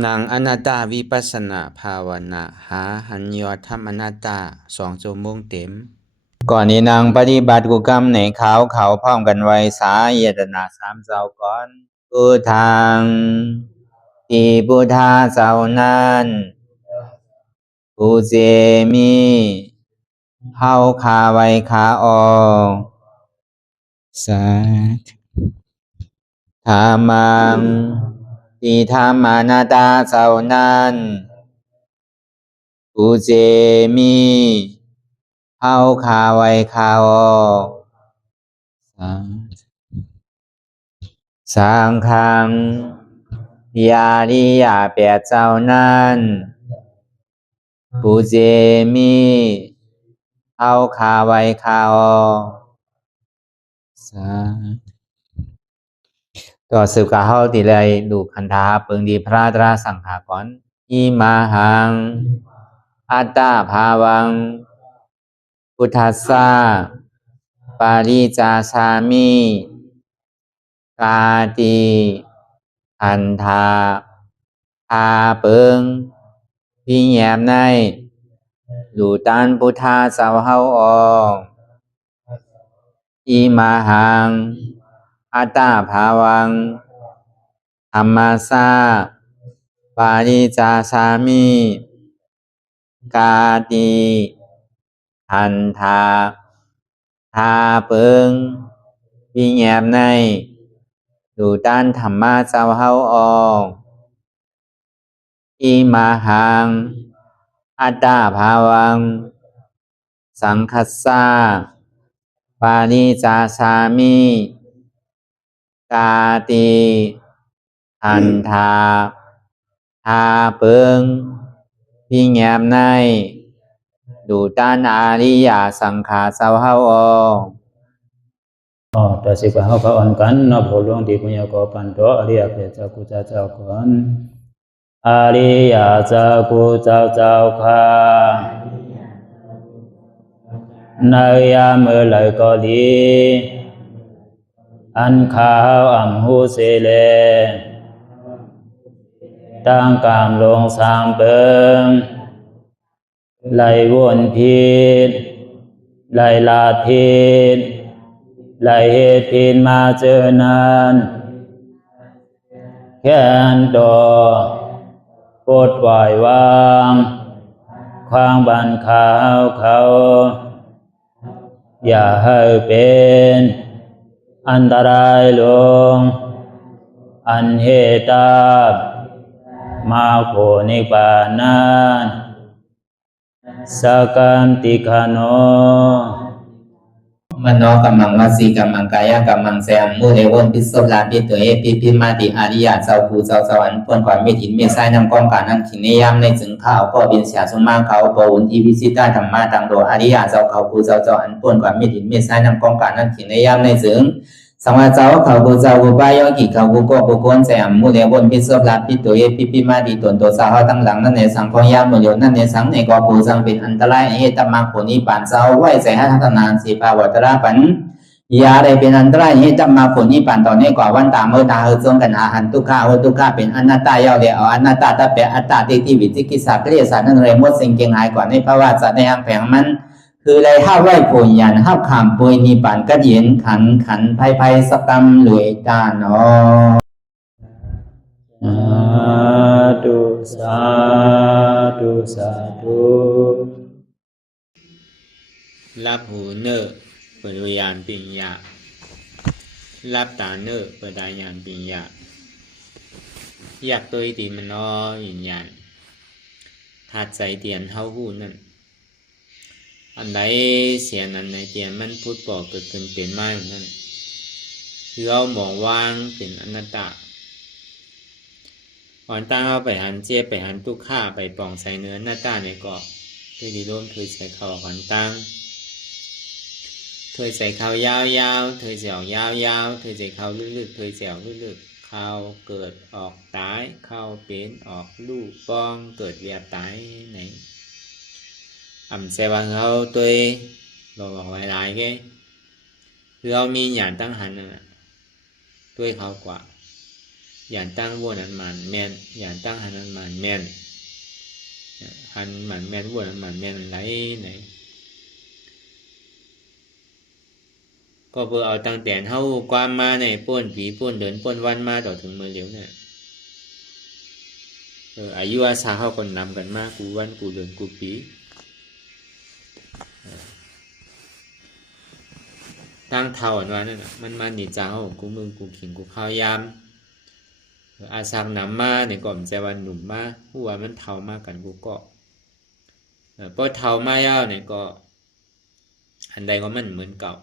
นางอนัตตาวิปัสสนาภาวนาหาหันยอดธรรมอนัตตา2 ชั่วโมงเต็มก่อนนี้นางปฏิบัติกุกรรมในเขาพร้อมกันไว้สาเยตนา3 เจ้าก่อนพุทธังที่พุทธาเจ้านั้นผู้เจมีเฮาคาไว้คาออกสาธุธรรมังที่ธรรมานาตาเจ้านั้นผู้เจมีเฮาคาไว้คาออกสังฆังยาริยาแปดเจ้านั้นผู้เจมีเฮาคาไว้คาออกต่อสืบกาเฮาติเลยดูคันธาเปิงดีพระตราสังขากรอิมาหังอัตตาภาวังพุทธัสสะปาริจาชามิกาติอันธาพาเปิงพี่แยมในดูตันพุทธาเจ้าเฮาออกอิมาหังอัตตาภาวังธรรมัสสะปาริจาชามิกาติอันธาพาเปิงพี่แยมในดูตันธรรมะเจ้าเฮาออกอิมาหังอัตตาภาวังสังคัสสะปาริจาชามิกาติอันธาพาเปิงพี่แยมในดูตันอาริยสังขารเจ้าเฮาออกต่อสิกว่าเฮาก็อ่อนกันเนาะผู้หลวงที่ปุญญาก็ปันโตอริยเจ้ากุเจ้าก่อนอริยเจ้ากุเจ้าค่ะในยามเมื่อไหร่ก็ดีอันข้าวอ่ำหูเสเลตั้งกามลงสามเปิงไหลวนพิษไหลลาพิษไหลเหตุพินมาเจอนานแค่นดอปดปล่อยวางความบันขาวเขาอย่าให้เป็นอันตรายลงอันเหตุตามาโผนิปานันสกันติคโนมโนกัมมังวสีกัมมังกายกัมมังแสมมุเรวนพิศลาปิตัวเอปิพิมาติอาริยะเจ้าภูเจ้าสวรรค์พ้นความไม่ถินไม่ใช่นำกองการนั้นขินในยามในจึงข้าวก็บินเสียสมมาเขาปวุนทีวิสิตาธรรมะตังโดอาริยะเจ้าเขาภูเจ้าสวรรค์พ้นความไม่ถินไม่ใช่นำกองการนั้นขินในยามในจึงสังวาเจ้าเขาภูเจ้าภูปายกิเขาภูก็ภูคนแสมมุเรวนพิศลาปิตัวเอปิพิมาติตนตัวสาวตั้งหลังนั่นในสังพยามมุโยนั่นในสังในก็ภูสังเป็นอันตรายเหตุมรรคผลนิพพานเจ้าไหวใส่ให้ทัศนานสีภาวตระปันยาได้เป็นอันตรายให้จำมาผลนิพพานตอนนี้กว่าวันตามเมื่อตาเฮจงกันอาหันทุกข้าทุกข้าเป็นอนัตตาเยาเดียวอนัตตาตาเปอัตตาที่วิจิกิสาเกลียสานั่นเลยมดสิ่งเก่งหายกว่าในภาวะสัตว์ในอังแผงมันคือเลยห้าไหวผลยันห้าขามปุยนิพพานก็เย็นขันภัยสกรรมหลวยตาเนาะสาธุรับหูเนอเปิดวิญญาณปิญญารับตาเนอเปิดญาณปิญญาอยากตัวตีมันน้อยวิญญาณถัดใจเตียนเท่าหูนั่นอันใดเสียนั้นในเตียนมันพูดบอกเกิดขึ้นเป็นมาอย่างนั้นคือเอามองว่างเป็นอนัตตาก่อนตั้งเอาไปหันเจ็บไปหันทุกข้าไปปองใส่เนื้อหน้าตาในเกาะด้วยดีร่วมเคยใส่เขาก่อนตั้งเธอใส่ข้าวยาวๆเธอเสียวยาวๆเธอใส่ข้าวลึกๆเธอเสียวลึกๆข้าวเกิดออกตายข้าวเป็นออกลูกป้องเกิดเวียตายไหนใส่บางเขาตัวบอกไว้หลายแกคือเอามีหยาดตั้งหันน่ะตัวเขากว่า อย่างตั้งวัวนั้นมันแมนอย่างตั้งหันนั้นมันแมนหันมันแมนวัวนั้นมันแมนไหลไหนก็เพื่อเอาตั้งแต่เท่าความมาในป้นผีป้นเดินป้นวันมาต่อถึงมือเหลียวเนี่ยอายุอาสาเขาคนนำกันมากกูวันกูเดินกูปีตั้งเท่าอันว่านั่นมันมาหนีจ้าของกูมึงกูขิงกูข้าวยามอาสังนำมาในก่อมใจวันหนุ่มมาหัวมันเท่ามากกันกูก็พอเท่ามายาวเนี่ยก็อันใดก็มันเหมือนเก่า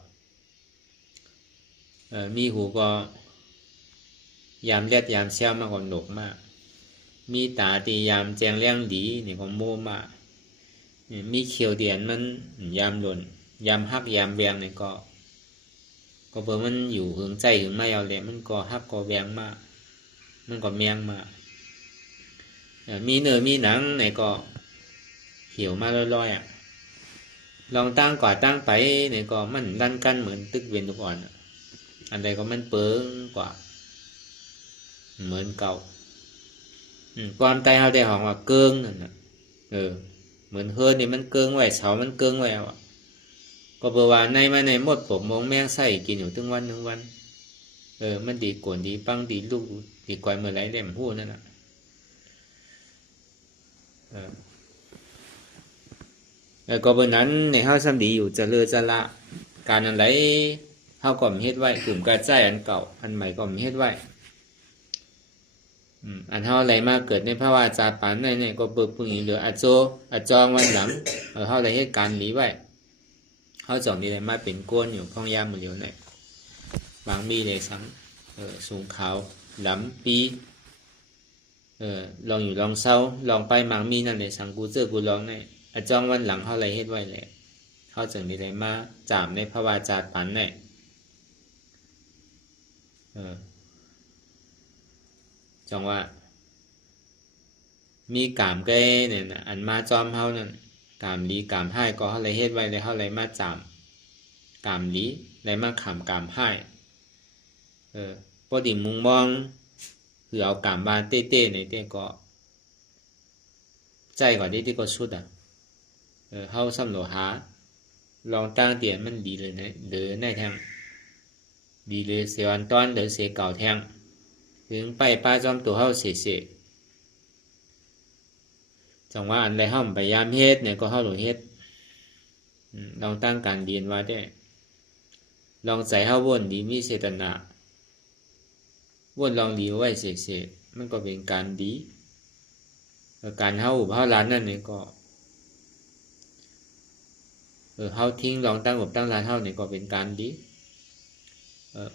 มีหูก็ยามเลียดยามเชี่ยวมากกว่าหนกมากมีตาตียามแจงเลี้ยงดีเนี่ยก็โม่มากมีเขียวเดียนมันยามหล่นยามฮักยามแวงเนี่ยก็เบอร์มันอยู่หึงใจหึงไม่เอาเลยมันก็ฮักก็แวงมากมันก็แมงมากมีเนื้อมีหนังเนี่ยก็เหี่ยวมาลอยๆลองตั้งก่อตั้งไปเนี่ยก็มันลั่นกันเหมือนตึกเวียนทุกอ่อนอันใดก็มันเปิ้งกว่าเหมือนเก่าความใจเขาได้หองว่าเกิงนั่นน่ะเหมือนเฮือนนี่มันเกิงไว้เสามันเกิงไว้ก็เบอร์ว่าในมาในหมดผมมองแมงใส่กินอยู่ทั้งวันมันดีกวนดีปังดีลูกดีกว่าเมื่อไรเล่มหู้นั่นน่ะก็เบอร์นั้นในเฮาซ้ำดีอยู่จะเลือจะละการอะไรเฮาก็มีเฮ็ดไว้กลุ่มกระจายอันเก่าอันใหม่ก็มีเฮ็ดไว้อันเฮาอะไรมาเกิดในภาวะจาปานในเนี่ยก็เบิกพึ่งอีเหลืออาจองวันหลังเฮาอะไรเหตุการณ์นี้ไว้เฮาจ่องนี่ได้มาเป็นก้นอยู่ข้องยามมื้อเหลียวเนี่ยบางมีเลยสังสูงขาวหลำปีลองอยู่ลองเศร้าลองไปบางมีนั่นเลยสังกูเจอกูลองเนี่ยอาจองวันหลังเฮาอะไรเฮ็ดไว้แหละเฮาจังได้มาจามในภาวะจาปานเนี่ยจังว่ามีกามแก่เนี่ยนะอันมาจอมเฮานั่นกามลีกามให้ก็เฮาเลยเฮ็ดไว้เลยเฮาเลยมาจามกามลีเลยมาขำกามให้พอดีมุงมองคือเอากามบานเต้ๆในเต้ก็ใจกว่าที่ก็สุดเฮาซ้ำโลหาลองตั้งเตียนมันดีเลยนะเด้อในแทงดีเลยเสียวันตอนเด้อเสียเก่าแทงถึงไปป้าจอมตัวเฮาเสียจังว่าอันใดเฮาพยายามเฮ็ดเนี่ยก็เฮาหลงเฮ็ดลองตั้งการเรียนว่าได้ลองใจเฮาวนดีมีเจตนาวนลองดีไว้เสียมันก็เป็นการดีการเฮาเฮาล้านนั่นนี่ก็เฮาทิ้งลองตั้งอบตั้งร้านเฮานี่ก็เป็นการดี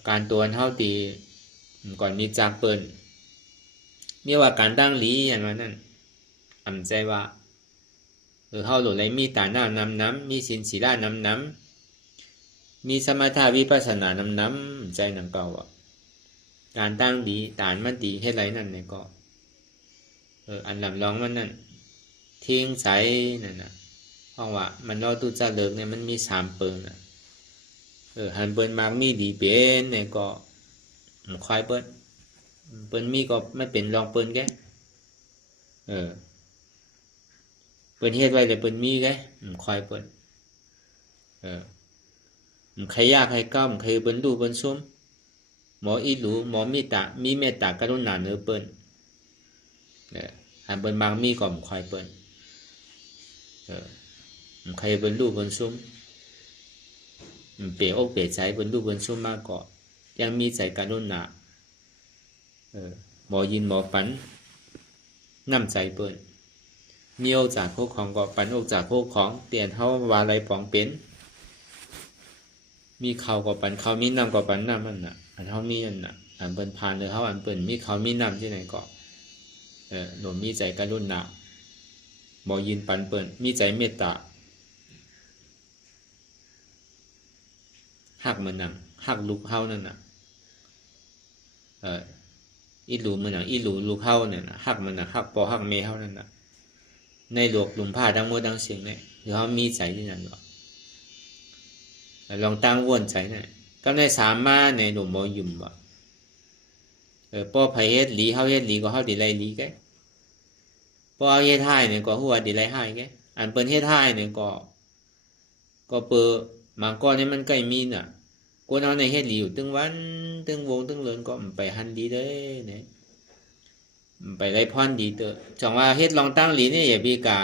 การตัวเฮาตีก่อนมีจากเปิ้นมีว่าการตั้งหลีอย่างนั้นอำใจว่าเฮาโหลดไหลมีตาหน้านำน้ำมีศีลศีลานำน้ำมีสมถะวิปัสสนานำน้ำใจหนังเก่าการตั้งดีตานมันดีให้ไรนั่นเนี่ยก็อันลำลองมันนั่นทิ้งใสนั่นน่ะเพราะว่ามันรอตุจะเลิกเนี่ยมันมี3เปิงหันเปิ้นมากมีดีเป็นเนี่ยก็ควายเปิ้นมีก็ไม่เป็นลองเปิ้นแกเปิ้นเฮ็ดไว้เลยเปิ้นมีแกควายเปิ้นใครยากใครก้าวใครเปิ้นดูเปิ้นซุ่มหมออีหลูหมอมีเมตตากรุณาเนื้อเปิ้นหันเปิ้นบางมีก็ควายเปิ้นใครเปิ้นดูเปิ้นซุ่มเปียอกเปียใจเปิ้นดูเปิ้นซุ่มมากก็ยังมีใจกรุณาหมอยินหมอปันน้ำใจเปิ้นมีโอกจากพวกของก็ปันโอกจากพวกของเตียนเฮาว่าอะไรปองเป็นมีเขาก็ปันเขามีน้ำก็ปันน้ำมันน่ะอันเฮามีอันน่ะอันเปิ้นผ่านเลยเฮาอันเปิ้นมีเขามีน้ำที่ไหนก็หนูมีใจกรุณาหมอยินปันเปิ้นมีใจเมตตาฮักมันน่ะฮักลูกเฮานั่นน่ะอีหลูมันน่ะอีหลูลูกเฮาเนี่ยนะฮักมันน่ะฮักพ่อฮักแม่เฮานั่นน่ะในหลวกหลุมผ้าทั้งหมดทั้งสิ่งเนี่ยเดี๋ยวเฮามีใจที่นั่นบ่ลองตั้งวนใจเนี่ยก็ในสามมาในหนุ่มบ่ยุ่มบ่ ป้อไผเฮ็ดหลีเฮาเฮ็ดหลีก็เฮาดิไล่หลีแกป้อเฮ็ดให้เนี่ยก็หัวดิไล่ให้แกอันเปิ้นเฮ็ดให้เนี่ยก็เปิดมังกรเนี่ยมันใกล้มีน่ะคนเอาในเฮ็ดหลีอยู่ตึงวันตึงวงตึงเลินก็ไปหันดีเด้เนี่ยไปไล่พรดีเตอจังว่าเฮ็ดลองตั้งหลีเนี่ยอย่าบีกะ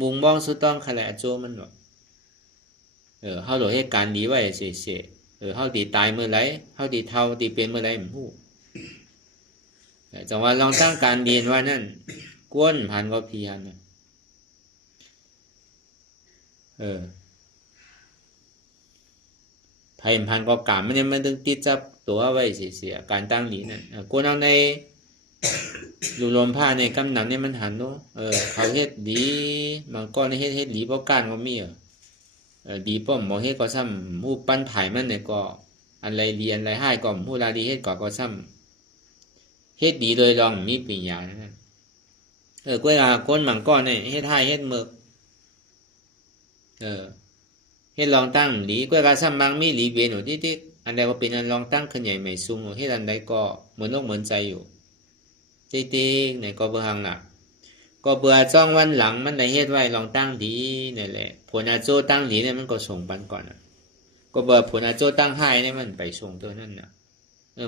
มุงมองสุดต้องคะแลโจมันหรอกเฮาโหลเฮ็ดการดีไว้เสียเฮาตีตายเมื่อไรเฮาตีเท่าตีเป็นเมื่อไรมันฮู้จังว่าลองตั้งการเรียนว่านั่นกวนพันก็เพียรนะไผ่พันก็กามมันต้องติดจับตัวไว้เสียการตั้งหลีนั่นกวนเอาในอยู่ลมผ้าในกำหนังเนี่ยมันหันเนาะเขาเฮ็ดดีมันก็ในเฮ็ดดีเพราะการก็มีดีป้อมหมอเฮ็ดก็ซ้ำผู้ปั้นไผ่มันเนี่ยก็อันไรเรียนไรให้ก็ผู้ลาดีเฮ็ดก็ซ้ำเฮ็ดดีโดยลองมีปริญญานั่นกล้วยก้นหมังก้อนเนี่ยเฮ็ดให้เฮ็ดเมือกเฮ็ดลองตั้งหลีกล้วยกาซ้ำบางมีหลีเบียนอยู่ที่อันใดก็เป็นอันลองตั้งขึ้นใหญ่ใหม่สูงเฮ็ดอันใดก็เหมือนโลกเหมือนใจอยู่ติ๊กๆเนี่ยก็เบื่อหังน่ะก็เบื่อจ้องวันหลังมันได้เฮ็ดไว้ลองตั้งดีนี่แหละผลอาโจตั้งดีเนี่ยมันก็ส่งปันก่อนก็เบื่อผลอาโจตั้งให้เนี่ยมันไปส่งตัวนั่นน่ะ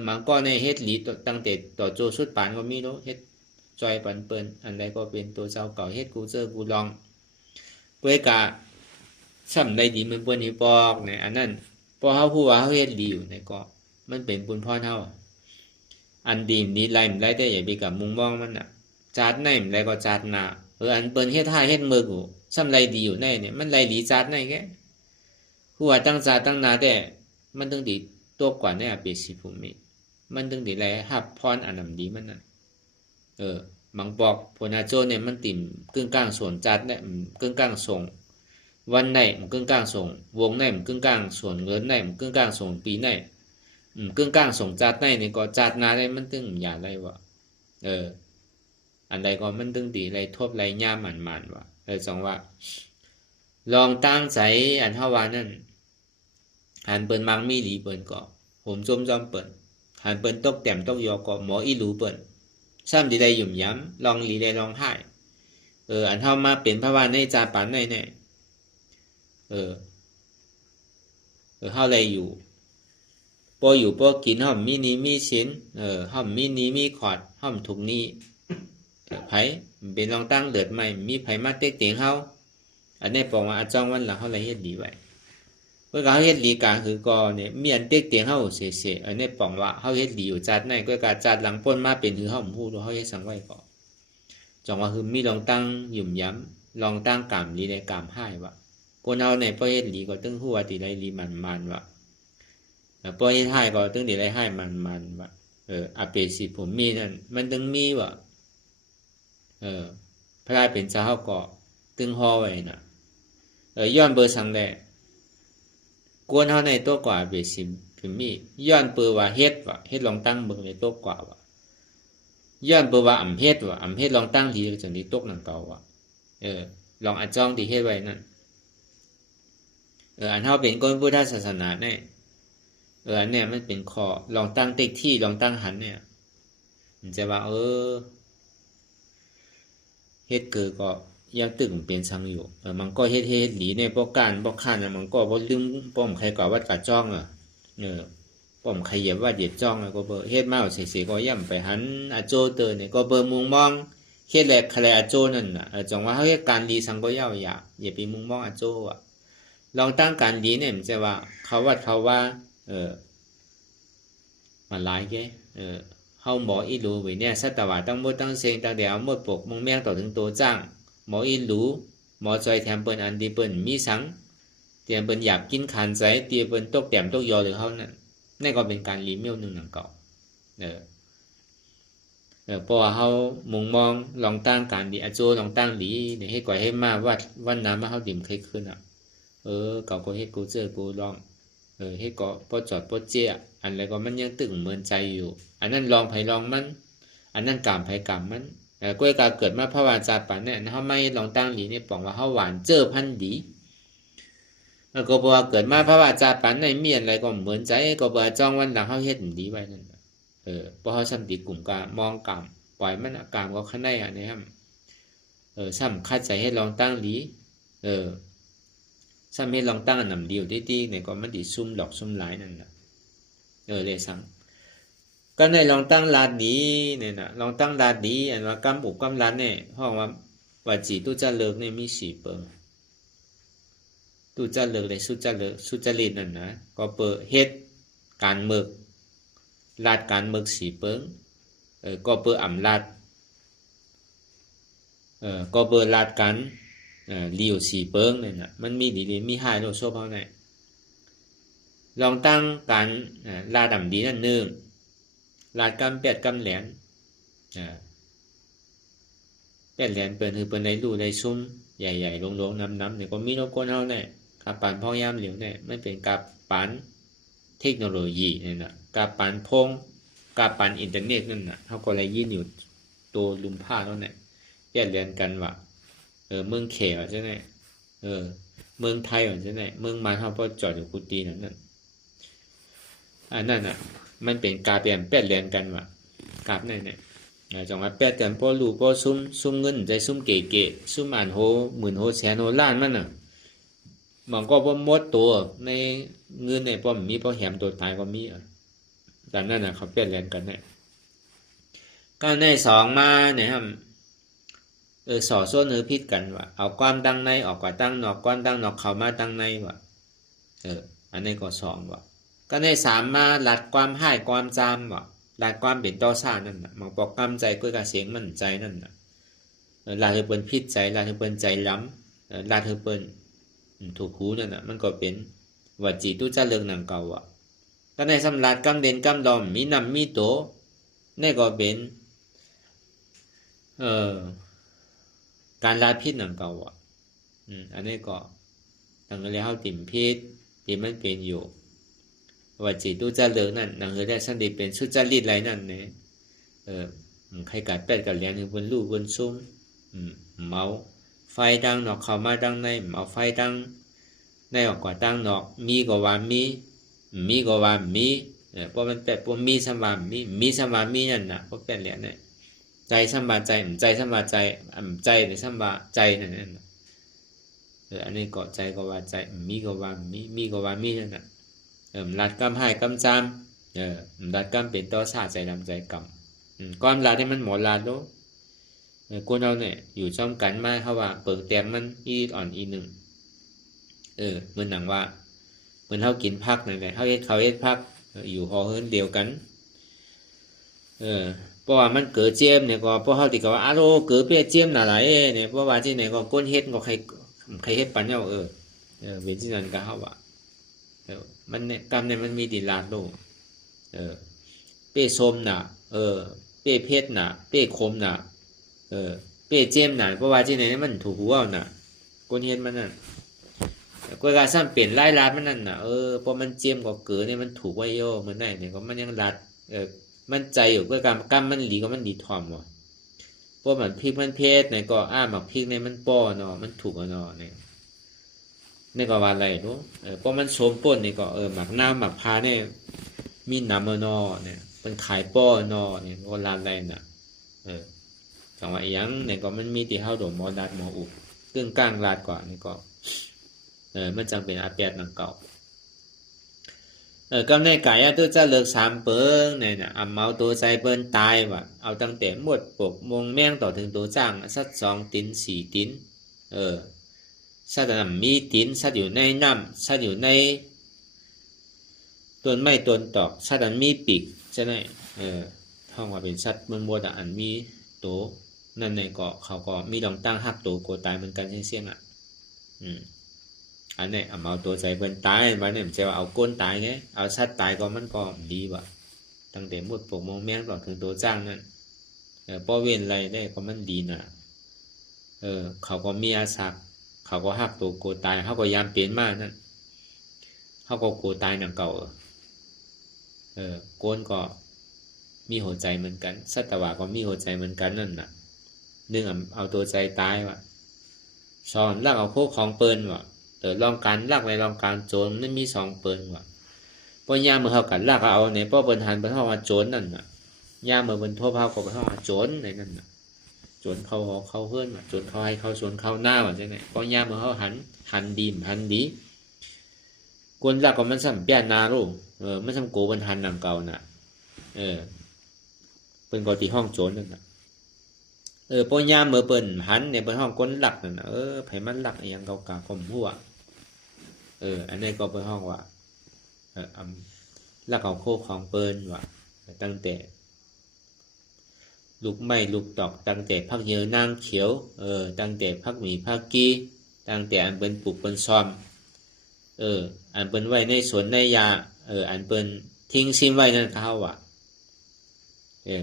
มันก็ในเฮ็ดหลีตั้งแต่ต่อโจสุดปานก็มีเนาะเฮ็ดจอยปันเปิ้นอันใดก็เป็นตัวเจ้าเก่าเฮ็ดกูเจอกูลองเพื่อกะซ้ำได้ดีเหมือนเปิ้นที่บอกเนี่ยอันนั้นพอเฮาฮู้ว่าเฮาเฮ็ดดีอยู่เนี่ยก็มันเป็นบุญพรเฮาอันดีนี้ไล่มันไล่ได้อย่าไปกับมุงมองมันน่ะจัดในมันไล่ก็จัดหน้าอันเปิ้นเฮ็ดให้เฮ็ดมือกูซ้ำไล่ดีอยู่ในเนี่ยมันไล่ดีจัดในแกฮู้ว่าตั้งจัดตั้งหน้าแต่มันต้องดีตัวกว่าในอาเปสิภูมิมันต้องดีไล่รับพรอันนั้นดีมันน่ะมังบอกผลอาโจเนี่ยมันติ่มกึ่งกลางส่วนจัดเนี่ยกึ่งกลางส่งวันไหนมันกึ่งกลางส่งวงไหนมันกึ่งกลางส่วนเงินไหนมันกึ่งกลางส่งปีไหนกึ่งกลางส่งจัดไหนนี่ก็จัดนาได้มันตึงอย่าไรวะอันใดก็มันตึงดีไรทบไรย่ามันวะจังว่าลองตั้งใจอันเท่าว่านั่นหันเปินมังมีหลีเปินก็ผมจอมเปินหันเปินตกแต้มตกยอก็หมออีหลูเปินซ้ำดีได้หยุ่มย้ำลองหลีได้ลองให้อันเท่ามาเป็นพระวานในจาปันในเนี่ยเฮาเลยอยู่พออยู่พอกินห้อมมีนี้มีชิ้นห้อมมีนี้มีขอดห้อมถุงนี้ไผเป็นลองตั้งเดือดใหม่มีไผมาเต็กเตียงเฮาอันนี้บอกว่าจ้องวันหลังเฮาเลยเฮ็ดดีไว้เพื่อการเฮ็ดดีกลางคือก็เนี่ยมีอันเต็กเตียงเฮาเสียอันนี้บอกว่าเฮาเฮ็ดดีอยู่จัดในก็การจัดหลังป้นมาเป็นคือเฮาฮู้เฮาเฮ็ดสังไว้ก็จังว่าคือมีลองตั้งหยุ่มย้ำลองตั้งกามดีได้กามให้ว่าคนเอาในพอเฮ็ดดีก็ตึงฮู้ว่าติได้ดีมันว่าพอเฮ็ดให้ก็ตึงดีได้ให้มันว่าอาเปสิผมมีนั่นมันตึงมีว่าพระราชเป็นเจ้าเฮาก็ตึงฮอไว้น่ะย้อนเบอร์สังแลกวนเฮาในตัวกว่าเบสิผมมีย้อนเปอว่าเฮ็ดลองตั้งเบิ่งในตัวกว่าว่าย้อนเปอว่าอำเฮ็ดลองตั้งดีจังดีตกนั่นเก่าว่าลองอาจ้องที่เฮ็ดไว้นั่นอันเฮาเป็นคนพุทธศาสนาเนี่ยอันเนี่ยมันเป็นข้อลองตั้งเต็กที่ลองตั้งหันเนี่ยมันจะว่าเฮ็ดเกิดก็ยังตึงเป็นสังอยู่มันก็เฮ็ดหลีเนี่ยบ่การบ่คันมันก็บ่ลืมป้อมใครก็วัดกะจ้องป้อมใครเหยียบว่าเหยียบจ้องก็เบอเฮ็ดมาเสียก็ย่ำไปหันอาโจเตอเนี่ยก็เบอมุงมองเฮ็ดแลกคะแลอาโจนั่นน่ะจังว่าเฮาเฮ็ดการดีสังก็ยาวอย่าไปมุงมองอาโจลองตั้งการดีเนี่ยมันจะว่าเขาวัดเขาว่ามาหลายแกเฮาหมออีหลูไว้เนี่ยสัตวะตั้งหมดตั้งเสียงตั้งเดียวหมดปกมงแมงต่อถึงตัวจ้างหมออีหลูหมอจอยแถมเปิ้นอันดีเปิ้นมีสังเตรียมเปิ้นอยากกินขันใจเตรียมเปิ้นตกแต้มตกยอหรือเฮานั่นก็เป็นการรีเมลนึงนั่นเก่าเพราะว่าเฮามุงมองลองตั้งการดีอาโจลองตั้งดีเนี่ยให้ก่อยให้มาวัดวันน้ำมาเฮาดิ่มเคยขึ้นเก่าก็เฮ็ดกูเจอกูลองเฮ็ดก็พอจอดพอเจี๊ยอันอะไรก็มันยังตึงเหมือนใจอยู่อันนั้นลองไผลองมันอันนั้นกามไผกามมันกล้วยกาเกิดมาพระวาจาปานเนี่ยเฮาไม่ลองตั้งหลีนี่บอกว่าเฮาหวานเจอพันดีก็บอกว่าเกิดมาพระวาจาปานในเมียนอะไรก็เหมือนใจก็บ่จ้องวันหลังเฮาเฮ็ดดีไว้นั่น เพราะเขาซ้ำตีกลุ่มกามองกามปล่อยมันกามก็ข้างในอันนี้ครับซ้ำคัดใจให้ลองตั้งดีซ้ำให้ลองตั้งอันนำเดียวดีๆเนี่ยก็มันดีซุ่มหลอกซุ่มหลายนั่นแหละเลยซ้ำก็ในลองตั้งลาดดีเนี่ยนะลองตั้งลาดดีอันว่ากำบุกกำลาดเนี่ยห้องว่าจีตู้จะเลิกเนี่ยมี4 เปิงตู้จะเลิกเลยสุจะเลิกสุจริตนั่นนะก็เปิดเฮ็ดการเมืองลาดการเมือง4 เปิงก็เปิดอ่ำลาดก็เปิดลาดกันเลี้ยว4 เปิงเนี่ยนะมันมีดีมีหายโลโซเพราะไหนลองตั้งการลาดดำดีนั่นนึงลาดกำเป็ดกำแหลนเป็ดแหลนเปิดคือเปิดในรูในซุ้มใหญ่ๆลงๆน้ำเนี่ยก็มีโลโก้เท่าเนี่ยกับปานพ่อยามเหลียวเนี่ยไม่เป็นกับปานเทคโนโลยีเนี่ยนะกับปานพงกับปานอินเทอร์เน็ตนั่นนะเขาก็เลยยินอยู่ตัวลุมผ้าเท่าเนี่ยเป็ดแหลนกันว่าเมืองเขวใช่ไหมเมืองไทยใช่ไหมเมืองมาเขาพอจอดอยู่กุฏินั่นอันนั้นน่ะมันเป็นกาเปลี่ยนเป็ดแหลนกันว่ากาบเนี่ยจังว่าเป็ดกันพอรู้พอซุ่มเงินใจซุ่มเก๋ๆซุ่มอ่านโห10,000โหแสนโหล้านมันน่ะมันก็บ่หมดตัวในเงินในป้อมมีพอแหมตัวตายก็มีแต่นั่นน่ะเขาเป็ดแหลนกันเนี่ยก็ใน2มาเนี่ยครับสอส้นพิษกันว่าเอาความตั้งในออกกว่าตั้งนอกความตั้งนอกเข้ามาตั้งในว่าอันนี้ก็2ว่าก็ใน3มาลัดความให้ความจำว่าลัดความเป็นต่อซ่านั่นน่ะมันบอกกำใจก็กระเสียงมั่นใจนั่นน่ะลาดให้เปิ้นพิษใจลาดให้เปิ้นใจล้ำลาดให้เปิ้นถูกหูนั่นน่ะมันก็เป็นว่าจีตุจะเลิกหนังเก่าอ่ะก็ในสำลัดกำเด่นกำดอมมีนำมีโตนี่ก็เป็นการลาพิษหนังเก่าอ่ะอันนี้ก็ตั้งแต่เฮาติ่มพิษที่มันเป็นอยู่ว่าจีตุจะเลิกนั่นหนังได้สันติเป็นสุจริตไรนั่นเนี่ยใครกัดเป็ดกัดเลี้ยงคือบนลูกบนซุ้มเมาไฟดังนอกเข้ามาดังในเมาไฟดังในออกกว่าดังนอกมีก็ว่ามีก็ว่ามีเพราะมันเป็ดเพราะมีสมามมีสมามมีนั่นน่ะเพราะเป็ดเลี้ยงเนี่ยใจสัมบาใจใจสัมบาใจใจในสัมบาใจนั่นอันนี้ก็ใจก็ว่าใจมีก็ว่ามีก็ว่ามีนั่นน่ะลัดกำให้กำจำลัดกำเป็นต่อชาใจดำใจกำก้อนลัดให้มันหมดลัดโลคนเราเนี่ยอยู่ช่อมกันมาเขาว่าเปิดแต้มมันอีอ่อนอีหนึ่งเหมือนหนังว่าเหมือนเขากินพักนั่นแหละเขาเฮ็ดพักอยู่หอเฮิรนเดียวกันเพราะว่ามันเกิดเจียมเนี่ยก็เพราะเขาติดกับว่าอ้าวเกิดเปี้ยเจียมอะไรเนี่ยเพราะว่าที่ไหนก็ก้นเฮ็ดก็ใครเฮ็ดปันเนี่ยเว้นที่นั่นก็เขาว่ามันเนี่ยกรรมเนี่ยมันมีดีลาดโลเป้ส้มน่ะเป้เพชรน่ะเป้คมน่ะเป้เจียมน่ะเพราะว่าที่ไหนมันถูกหัวน่ะก้นเฮ็ดมันน่ะก็การซ้ำเปลี่ยนไล่ลาดมันนั่นน่ะเพราะมันเจียมก็เกิดเนี่ยมันถูกไว้โยมันได้เนี่ยก็มันยังลาดมันใจอยู่ก็กรรมมันหลีก็มันดีทอมว่ะเพราะมันพริกมันเพชรเนี่ยก็หมักพริกเนี่ยมันป้อเนาะมันถูกเนาะเนี่ยนี่ก็ว่าอะไรรู้เพราะมันโสมป่นนี่ก็หมักน้ำหมักพาเนี่ยมีน้ำนอเนี่ยเป็นขายป้อนอเนี่ยก็ลาอะไรน่ะจังว่าอีหยังเนี่ยก็มันมีที่เฮาโดมหมอดัดหมออุบตึ้งกลางลาดกว่านี่ก็มันจังเป็นอาแปดหนังเก่ากำในกายตัวจะเลิก3 เปิงเนี่ยนะเมาตัวใจเปิ้นตายว่ะเอาตั้งแต่หมดปกมงแม่งต่อถึงตัวจ้างสัก2 ติน4 ตินสัตว์นั้นมีตินสัตว์อยู่ในน้ำสัตว์อยู่ในต้นไม้ต้นตอกสัตว์นั้นมีปีกใช่ไหมท่องว่าเป็นสัตว์มันบดอันมีโตนั่นในเกาะเขาก็มีลองตั้งหักโตโกตายเหมือนกันเสี่ยงอันนี้เอาตัวใจเป็นตายวันนี้มันจะเอาก้นตายไงเอาสัตว์ตายก็มันก็ดีว่ะตั้งแต่หมดปกมองแมงต่อถึงตัวจ้างนั่นป้อเว้นอะไรได้ก็มันดีน่ะเขาก็มีอาศักเขาก็หักตัวโกตายเขาก็ยามเปลี่ยนมากนั่นเขาก็โกตายหนังเก่าโกนก็มีหัวใจเหมือนกันสัตวะก็มีหัวใจเหมือนกันนั่นน่ะนึงเอาตัวใจตายว่ะสอนลักเอาพวกของเปิ้นว่ะลองการลักในลองการโจรมันมี2 เปิ้นว่ะเพราะยามเมื่อเขากันลักเอาเนี่ยเพราะเปิ้นหันเปิ้นเฮาว่าโจรนั่นน่ะ ย่าเมื่อบนทั่วเผาก็ไปห้องโจรในนั่นน่ะโจรเขาเฮือนโจรเขาให้เขาสวนเขาหน้าว่าจังได๋ก็ย่าเมื่อเขาหันดีกวนลักก็มันซ้ํเปียนารู้มันซ้ํโกบันหันนำเก่าน่ะเปิ้นก็ที่ห้องโจรนั่นน่ะป้อย่าเมื่อเปิ้นหันเนี่ยเปิ้นห้องกวนลักนั่นน่ะไผมันลักอีหยังเก่าๆข่มหัวอันนี้ก็เปิ้นห้องว่าลักเอาโคของเปิ้นว่าตั้งแต่ลูกไม้ลูกตอกตั้งแต่พักเหยือนางเขียวตั้งแต่พักหมีพักกีตั้งแต่อันเปิ้นปลูกเปิ้นซ่อมอันเปิ้นไว้ในสวนในยาอันเปิ้นทิ้งซิมไว้นั่นเขาว่า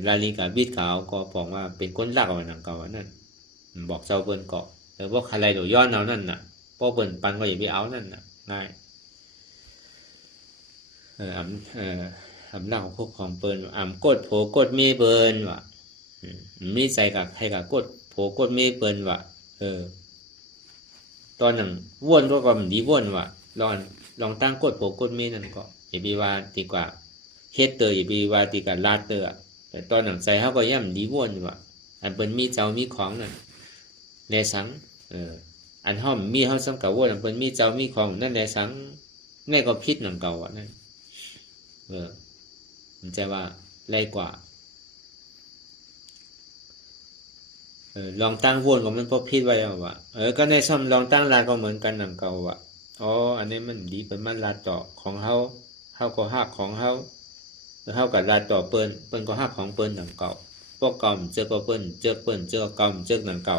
ลาลีกาบิดเขาก็บอกว่าเป็นคนลักเอาหนังเก่านั่นบอกเจ้าเปิ้นเกาะแต่ว่าใครโดย้อนเอานั่นน่ะเพราะเปิ้นปันก็อย่าไปเอานั่นน่ะง่ายอำลักของพวกของเปิ้นกดโผกดมีเปิ้นว่ามีใจกับใครกับกดโผกดมีเปิ้นว่าตอนนั้นวนก็มันดีวนว่าลองตั้งกดโผกดมีนั่นก็อย่าไปว่าดีกว่าเฮ็ดเตออย่าไปว่าดีกว่าลาดเตอแต่ตอนนั้นใจเฮาก็ย่ำดีวนว่าอันเปิ้นมีเจ้ามีของนั่นแลสังอันเฮามีเฮาสำกับวนอันเปิ้นมีเจ้ามีของนั่นแลสังแม่ก็ผิดนั่นเก่าว่านั่นมันจะว่าไรกว่าลองตั้งวนก็มันพอผิดไว้เอาว่าก็ในซ่อมลองตั้งลาก็เหมือนกันนั่นเก่าว่าอันนี้มันดีเป็นมันลาต่อของเฮาก็ฮักของเฮาเฮากับลาต่อเปิ้นก็ฮักของเปิ้นนั่นเก่าพวกกอมเจอก็เปิ้นเจอกอมเจอนั่นเก่า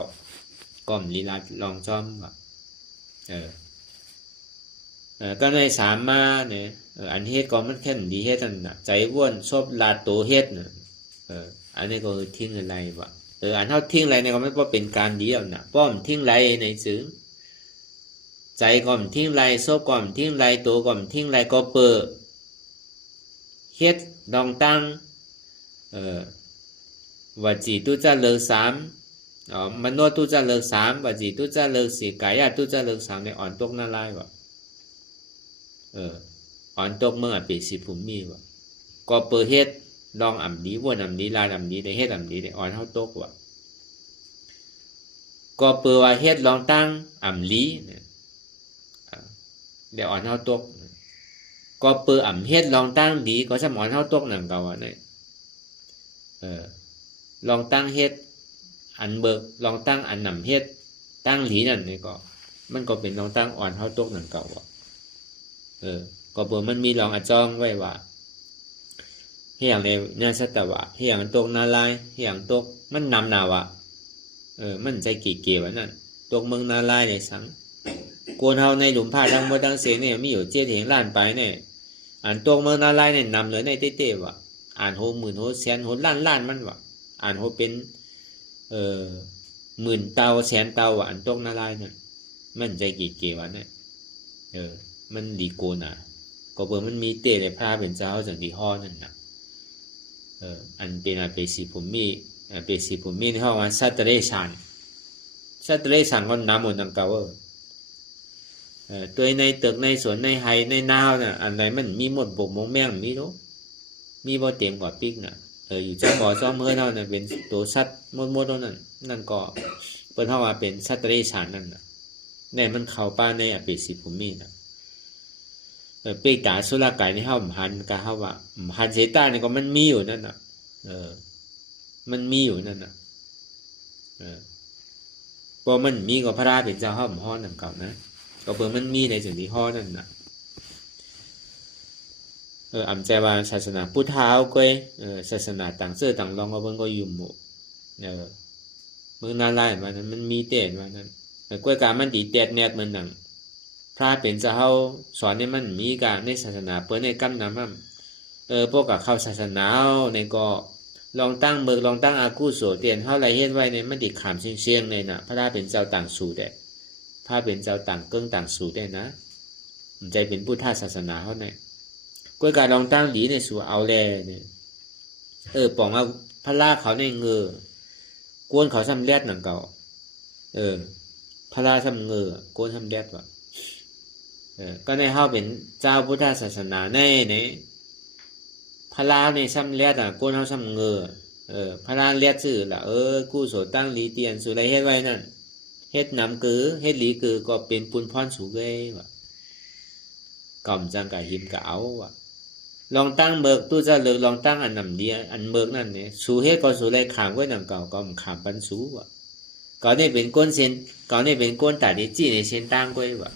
กอมลีลาลองซ่อมว่าก็ในสามมาเนี่ยอันเฮ็ดก็มันแค่ดีเฮ็ดนั่นน่ะใจว่วนชอบลาโตเฮ็ดน่ะอันนี้ก็ทิ้งอะไรวะอันเฮาทิ้งอะไรเนี่ยก็มันบ่เป็นการดีแล้วน่ะป้อมทิ้งไรในซึ้งใจก่อมทิ้งไรชอบก่อมทิ้งไรโตก่อมทิ้งไรก็เปเฮ็ดดองตั้งว่าจีตุจะเลิก3มโนตุจะเลิก3ว่าจีตุจะเลิก4กายะตุจะเลิก3ในอ่อนตกนาลายวะอ่อนตกเมื่อปีสิภูมิวะก็เปิดเฮ็ดลองดีวนดีลายดีได้เฮ็ดดีได้อ่อนเฮาตกวะก็เปิดว่าเฮ็ดลองตั้งลีเนี่ยเดี๋ยวอ่อนเฮาตกก็เปิดเฮ็ดลองตั้งดีก็จะอ่อนเฮาตกนั่นเก่าอ่ะเนี่ยลองตั้งเฮ็ดอันเบิกลองตั้งอันเฮ็ดตั้งหลีนั่นนี่ก็มันก็เป็นลองตั้งอ่อนเฮาตกนั่นเก่าอ่ะก็เปิดมันมีลองจ้องไว้ว่าเฮียงในนาสัตวะเฮียงตกนาลายเฮียงตกมันนำนาวะมันใจกี่เกี่ยวนั่นตกเมืองนาลายในสังโกนเฮาในหลุมผ้าทั้งหมดทั้งเสียเนี่ยมีอยู่เจ็ดเหงล้านไปเนี่ยอันตกเมืองนาลายเนี่ยนำเลยในเต้ๆวะอ่านโหมื่นโหแสนโหล้านมันวะอ่านโหเป็นหมื่นเตาแสนเตาอันตกนาลายเนี่ยมันใจกี่เกี่ยวนั่นมันดีโกน่ะก็เปิดมันมีเตะในพระเป็นเจ้าจังที่ห้อนั่นน่ะอันเป็นอาเปสีผมมีเปสีผมมีในห้องว่าสัตเรชันก็นำหมดนำเก่าตัวในตึกในสวนในไฮในนาวน่ะอันไหนมันมีหมดบกมงแม่งมีรู้มีบ่เต็มกว่าปิ๊กน่ะอยู่เจ้าบ่อซ้อมเมื่อเท่านั้นเป็นตัวสัตว์มดๆเท่านั้นนั่นก็เปิดห้องว่าเป็นสัตเรชันนั่นน่ะเนี่ยมันเข้าป้าในอาเปสีผมมีน่ะเปกาสุรากายในเฮาหันกะเฮาว่าหันเสตาเนี่ยก็มันมีอยู่นั่นน่ะมันมีอยู่นั่นน่ะพอมันมีก็พระราเป็นเจ้าเฮาฮ้อนนั่นเก่านะก็เปิดมันมีในสิ่งที่ฮ้อนั่นน่ะอำใจว่าศาสนาพุทธาเอาก้อยศาสนาต่างเสื้อต่างรองก็เบิ่งก็อยู่หมู่เมืองนาลายว่านั้นมันมีเตะว่านั้นก้อยกามันติแตดแนดมันนั่นพระเป็นเจ้าเขาสอนให้มันมีการในศาสนาเปิ้นในกำนำพวกกับเข้าศาสนาในก็ลองตั้งเบิกลองตั้งอากุโสเตียนเฮาไรเฮ็ดไว้ในมันติขามเชียงๆเลยน่ะพระเป็นเจ้าต่างสู่ได้พระเป็นเจ้าต่างเกิ้งต่างสู่ได้นะใจเป็นพุทธศาสนาเฮาเนี่ยก้อยการลองตั้งดีในสู่เอาแลเนี่ยปองว่าพระลาเขาในเงอกวนเขาซ้ำแลดนั่นเก่าพระลาซ้ำเงอกวนซ้ำแลดว่ะก็ในเฮาเป็นเจ้าพุทธศาสนาในพ พลาในซ้ำเลียดก้นเฮาซ้ำเงอพลาเลียดซื่อล่ะกู้โสตั้งหลีเตียนสุไรเฮ็ดไว้นั่นเฮ็ดน้ำกือเฮ็ดหลีกือก็เป็นปุนพรสูเกว่ะก่อมจังกะหิมกะเอาว่ะลองตั้งเบิกตู้จะเลิกลองตั้งอันนำเดียอันเบิกนั่นเนี่ยสูเฮ็ดก็สูไรขามไว้นำเก่าก็ขามปันสูว่ะก่อนนี่เป็นก้นเส้นก่อนนี่เป็นก้นตาดีจี้ในเส้นตั้งไว้ว่ะ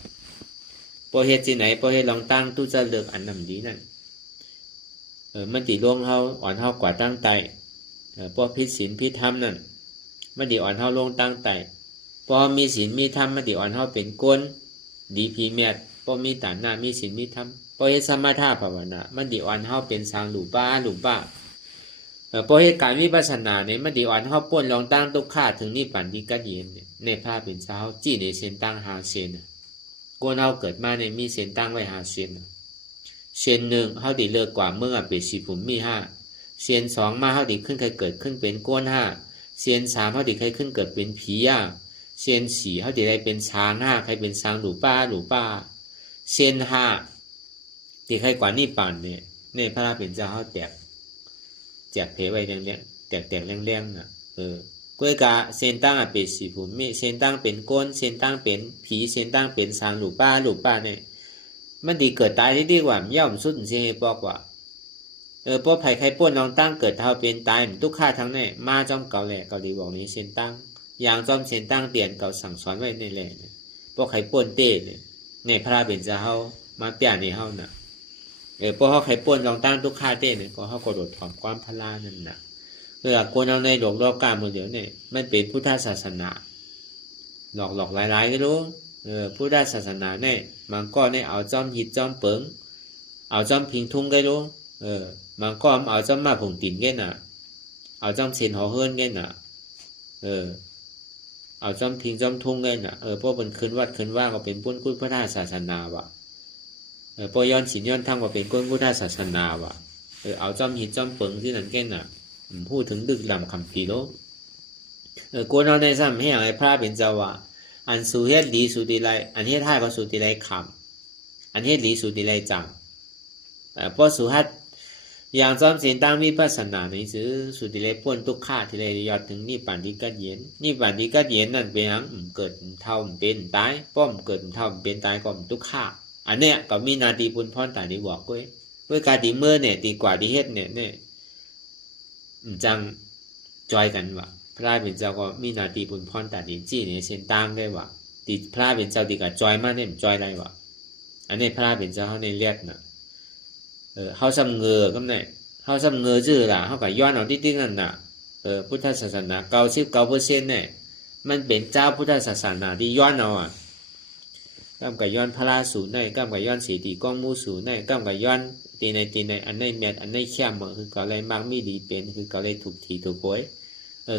พอเฮ็ดที่ไหนพอเฮ็ดลองตั้งตู้จะเลิกอันนำดีนั่นมันติล่วงเฮาอ่อนเฮากว่าตั้งใจพอพิศีลพิธรรมนั่นมันติอ่อนเฮาลงตั้งใจพอมีศีลมีธรรมมันติอ่อนเฮาเป็นก้นดีพีแมทพอมีตาหน้ามีศีลมีธรรมพอเฮ็ดสมถะภาวนามันติอ่อนเฮาเป็นสางหลูป้าพอเฮ็ดการวิปัสสนาเนี่ยมันติอ่อนเฮาพ้นลองตั้งทุกขาถึงนิพพานที่กัดเย็นเนี่ยในพระเป็นเจ้าจี้ในเส้นตั้งหาเส้นก้นเฮาเกิดมาในมีเส้นตั้งไว้หาเส้นเส้นหนึ่งเฮาติเลิกกว่าเมื่อเป็นสีผมมี5เส้น2มาเฮาติขึ้นเคยเกิดขึ้นเป็นก้น5เส้น3เฮาติเคยขึ้นเกิดเป็นผีเส้น4เฮาติได้เป็นช้าง5ใครเป็นช้างหลูป้าเส้น5ที่ใครกว่านิพพานเนี่ยในพระเป็นเจ้าเฮาแจกเพไว้แรงๆแตกแรงๆน่ะก้วยกะเส้นตั้งเป็นสีผมมีเส้นตั้งเป็นก้นเส้นตั้งเป็นผีเส้นตั้งเป็นช้างหลูป้าเนี่ยมันดีเกิดตายได้ดีกว่าย่อมสุดเสียให้บอกว่าพวกไผ่ไข่ป้นลองตั้งเกิดเท่าเป็นตายทุกข้าทั้งนี้มาจอมเก่าแหละเกาหลีบอกนี้เส้นตั้งอย่างจอมเส้นตั้งเตียนเก่าสั่งสอนไว้ในแหล่เนี่ยพวกไข่ป้นเต้เนี่ยในพระเป็นจะเฮามาเปลี่ยนในเฮาน่ะพวกเฮาไข่ป้นลองตั้งทุกข้าเต้เนี่ยก็เฮากระโดดถอนความพลานั่นน่ะคนเอาในหลอกกามือเดียวเนี่ยมันเป็นพุทธศาสนาหลอกหลายๆก็รู้พุทธศาสนาเนี่ยมันก็เนี่ยเอาจอมหิดจอมเปิงเอาจอมพิงทุ่งก็รู้มันก็เอาจอมมาผงติ่นแก่น่ะเอาจอมเส้นหอเฮิรนแก่น่ะเอาจอมพิงจอมทุ่งแก่น่ะพวกมันคืนวัดคืนว่าก็เป็นพุทธพุทธศาสนาว่ะพอย้อนศีลย้อนธรรมก็เป็นพุทธศาสนาว่ะเอาจอมหิดจอมเปิงที่นั่นแก่น่ะพูดถึงดึกดำคำพีโลกูนเอาในซ้ำให้อย่างไรพระเป็นเจ้าว่าอันสูเฮ็ดดีสูดีไรอันเฮ็ดให้ก็สูดีไรคำอันเฮ็ดดีสูดีไรจังเพราะสูฮัดอย่างจอมเสียนตั้งวิปัสสนาในซื้อสูดีไรพ้นทุกข้าที่ไรยอดถึงนิพพานที่กัดเย็นนิพพานที่กัดเย็นนั่นเป็นอย่างเกิดเท่าเป็นตายป้อมเกิดเท่าเป็นตายก็ทุกข้าอันเนี้ยก็มีนาทีปุณพรแต่ที่บอกด้วยการดีเมื่อเนี่ยดีกว่าดีเฮ็ดเนี่ยจังจอยกันว่ะพระเป็นเจ้าก็มีนาทีบุญพรแต่ดีจี้เนี่ยเส้นตั้งได้ว่ะติพระเป็นเจ้าดีกับจอยมากเนี่ยจอยได้ว่ะอันนี้พระเป็นเจ้าเขาในเลียดน่ะเขาซ้ำเงือก็เนี่ยเขาซ้ำเงือชื่อล่ะเขากับย้อนเอาติ๊กนั่นน่ะพุทธศาสนา99%เนี่ยมันเป็นเจ้าพุทธศาสนาที่ย้อนเอาก้ามกับย้อนพระสูในก้ามกับย้อนสีตีก้องมูสูในก้ามกับย้อนตีในอันในเม็ดอันในเข้มคือก็เลยมักมีดีเป็นคือก็เลยถูกถีถูกโวย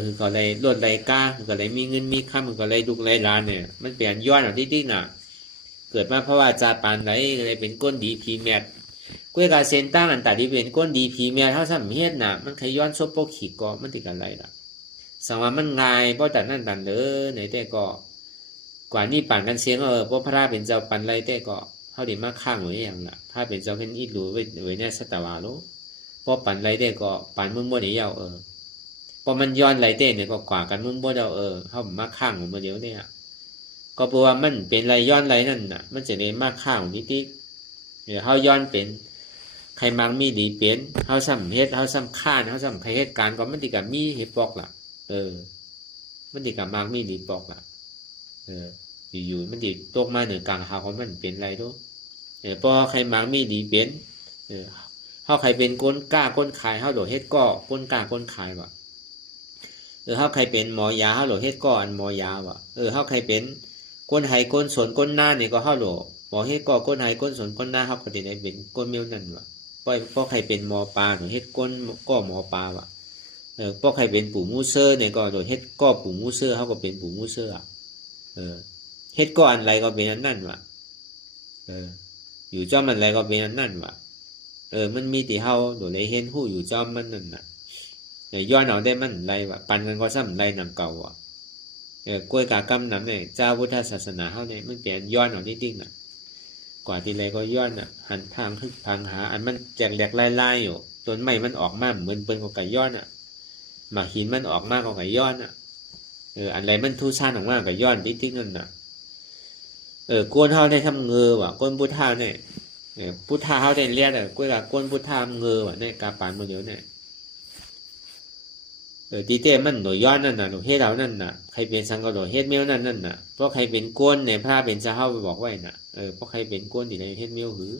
คือก็เลยลดไรกล้าคือก็เลยมีเงินมีค่าคือก็เลยดุกไรล้านเนี่ยมันเปลี่ยนย้อนเอาที่น่ะเกิดมาเพราะว่าจาปานไหนเลยเป็นก้นดีพีแมทกล้วยกาเซนตั้งอันตัดที่เป็นก้นดีพีแมทเท่าสามเฮ็ดน่ะมันขย้อนซบโปกขีก็มันติดกันไรล่ะสังว่ามันง่ายเพราะแต่นั่นตันเลยในแต่ก็กว่านี่ป่านกันเสียงเพราะพระเป็นเจ้าปันไรแต่ก็เขาดีมากข้างไว้อย่างละพระเป็นเจ้าเห็นอีหลูไว้เนี่ยสัตวาโลเพราะปันไรแต่ก็ปันมุ่งบ่ได้ยาวพอมันย้อนไรเต้เนี่ยก็กว่ากันมุ่งบ่ได้เขามาข้างของมันเดียวเนี่ยก็เพราะว่ามันเป็นไรย้อนไรนั่นน่ะมันจะได้มากข้างนิดนิดเขาย้อนเป็นใครมังมีดีเป็นเขาซ้ำเฮ็ดเขาซ้ำข้านเขาซ้ำใครเฮ็ดการก็มันติกับมีเฮ็ดปอกล่ะมันติกับมังมีดีปอกล่ะอยู่มันติตกมาเหนือกลางหาของมันเป็นไรด้วยพอใครมังมีดีเป็นเขาใครเป็นก้นกล้าก้นขายเขาโดดเฮ็ดก้อก้นกล้าก้นขายว่ะเขาใครเป็นหมอยาเขาโดดเฮ็ดก้ออันหมอยาว่ะเขาใครเป็นก้นไห้ก้นสนก้นหน้าเนี่ยก็เขาโดดหมอเฮ็ดก้อก้นไห้ก้นสนก้นหน้าเขาก็ได้เป็นก้นเมียวนั่นว่ะพอใครเป็นหมอปลาโดดเฮ็ดก้นก้อหมอปลาว่ะพอใครเป็นปู่มูเซอร์เนี่ยก็โดดเฮ็ดก้อปู่มูเซอร์เขาก็เป็นปู่มูเซอร์เฮ็ดก้ออันไรก็เป็นอันนั่นว่ะอยู่จอมมันไรก็เป็นอันนั่นว่ะมันมีที่เฮาโดดเลยเห็นหู้อยู่จอมมันนั่นน่ะย้อนเอาได้มันไรว่ะปันกันก็ซ้ำไรนำเก่าว่ะกล้วยกากำนำเนี่ยเจ้าพุทธศาสนาเฮาเนี่ยมันเปลี่ยนย้อนเอานิดนึงน่ะกว่าที่ไรก็ย้อนน่ะหันทางคึกทางหาอันมันแจกแหลกไล่ๆอยู่ ต้นไม้มันออกมาเหมือนเปิ้นของไก่ย้อนอ่ะหมากหินมันออกมาของไก่ย้อนอ่ะอันไรมันทู่ซ่านออกมาไก่ย้อนติ๊กๆนั่นน่ะก้นเฮาได้ทำเงือว่ะก้นพุทธาเนี่ยพุทธาเฮาได้เรียกก้นละก้นพุทธาเงือว่ะเนี่ยกาปานมื้อเดียวเนี่ยตีเต้มันหน่วยย้อนนั่นน่ะหน่วยเฮ็ดเอานั่นน่ะใครเป็นสังกะโดเฮ็ดเมียวนั่นน่ะเพราะใครเป็นก้นเนี่ยพระเป็นเจ้าเฮาไปบอกไว้น่ะเพราะใครเป็นก้นที่ได้เฮ็ดเมียวหือ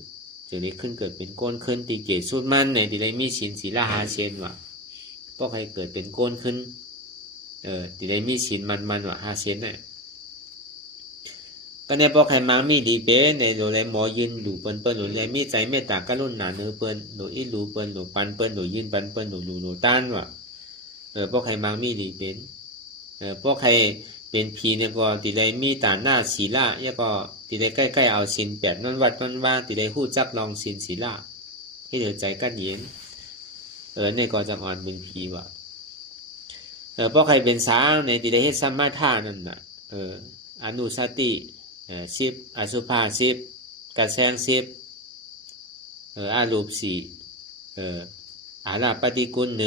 จะได้ขึ้นเกิดเป็นก้นขึ้นตีเกศสุดมันเนี่ยที่ได้มีศีลศีลา5เชนว่ะเพราะใครเกิดเป็นก้นขึ้นที่ได้มีศีลมันว่ะ5เชนเนี่ยก็เนี่ยพอใครมามีดีเป้ในโดยหมอยืนหลูเปิ้นหลูเลยมีใจเมตตากรุณาเนื้อเปิ้นหลูอีหลูเปิ้นหลูปันเปิ้นหลูยืนปันเปิ้นหลูต้านว่ะพวกใครมามีดีเป็นพวกใครเป็นผีเนี่ยก็ติได้มีตาหน้าศีลาแล้วก็ติได้ใกล้ๆเอาศีล8นั่นวัดนั่นว่าติได้ฮู้จักลองศีลศีลาให้เดือดใจกันเย็นเนี่ยก็จะอ่อนเป็นผีว่ะพวกใครเป็นสางในติได้เฮ็ดสัมมาทานนั่นน่ะอนุสติ10อสุภา10กระแสง10อารูป4อาราปฏิกุล1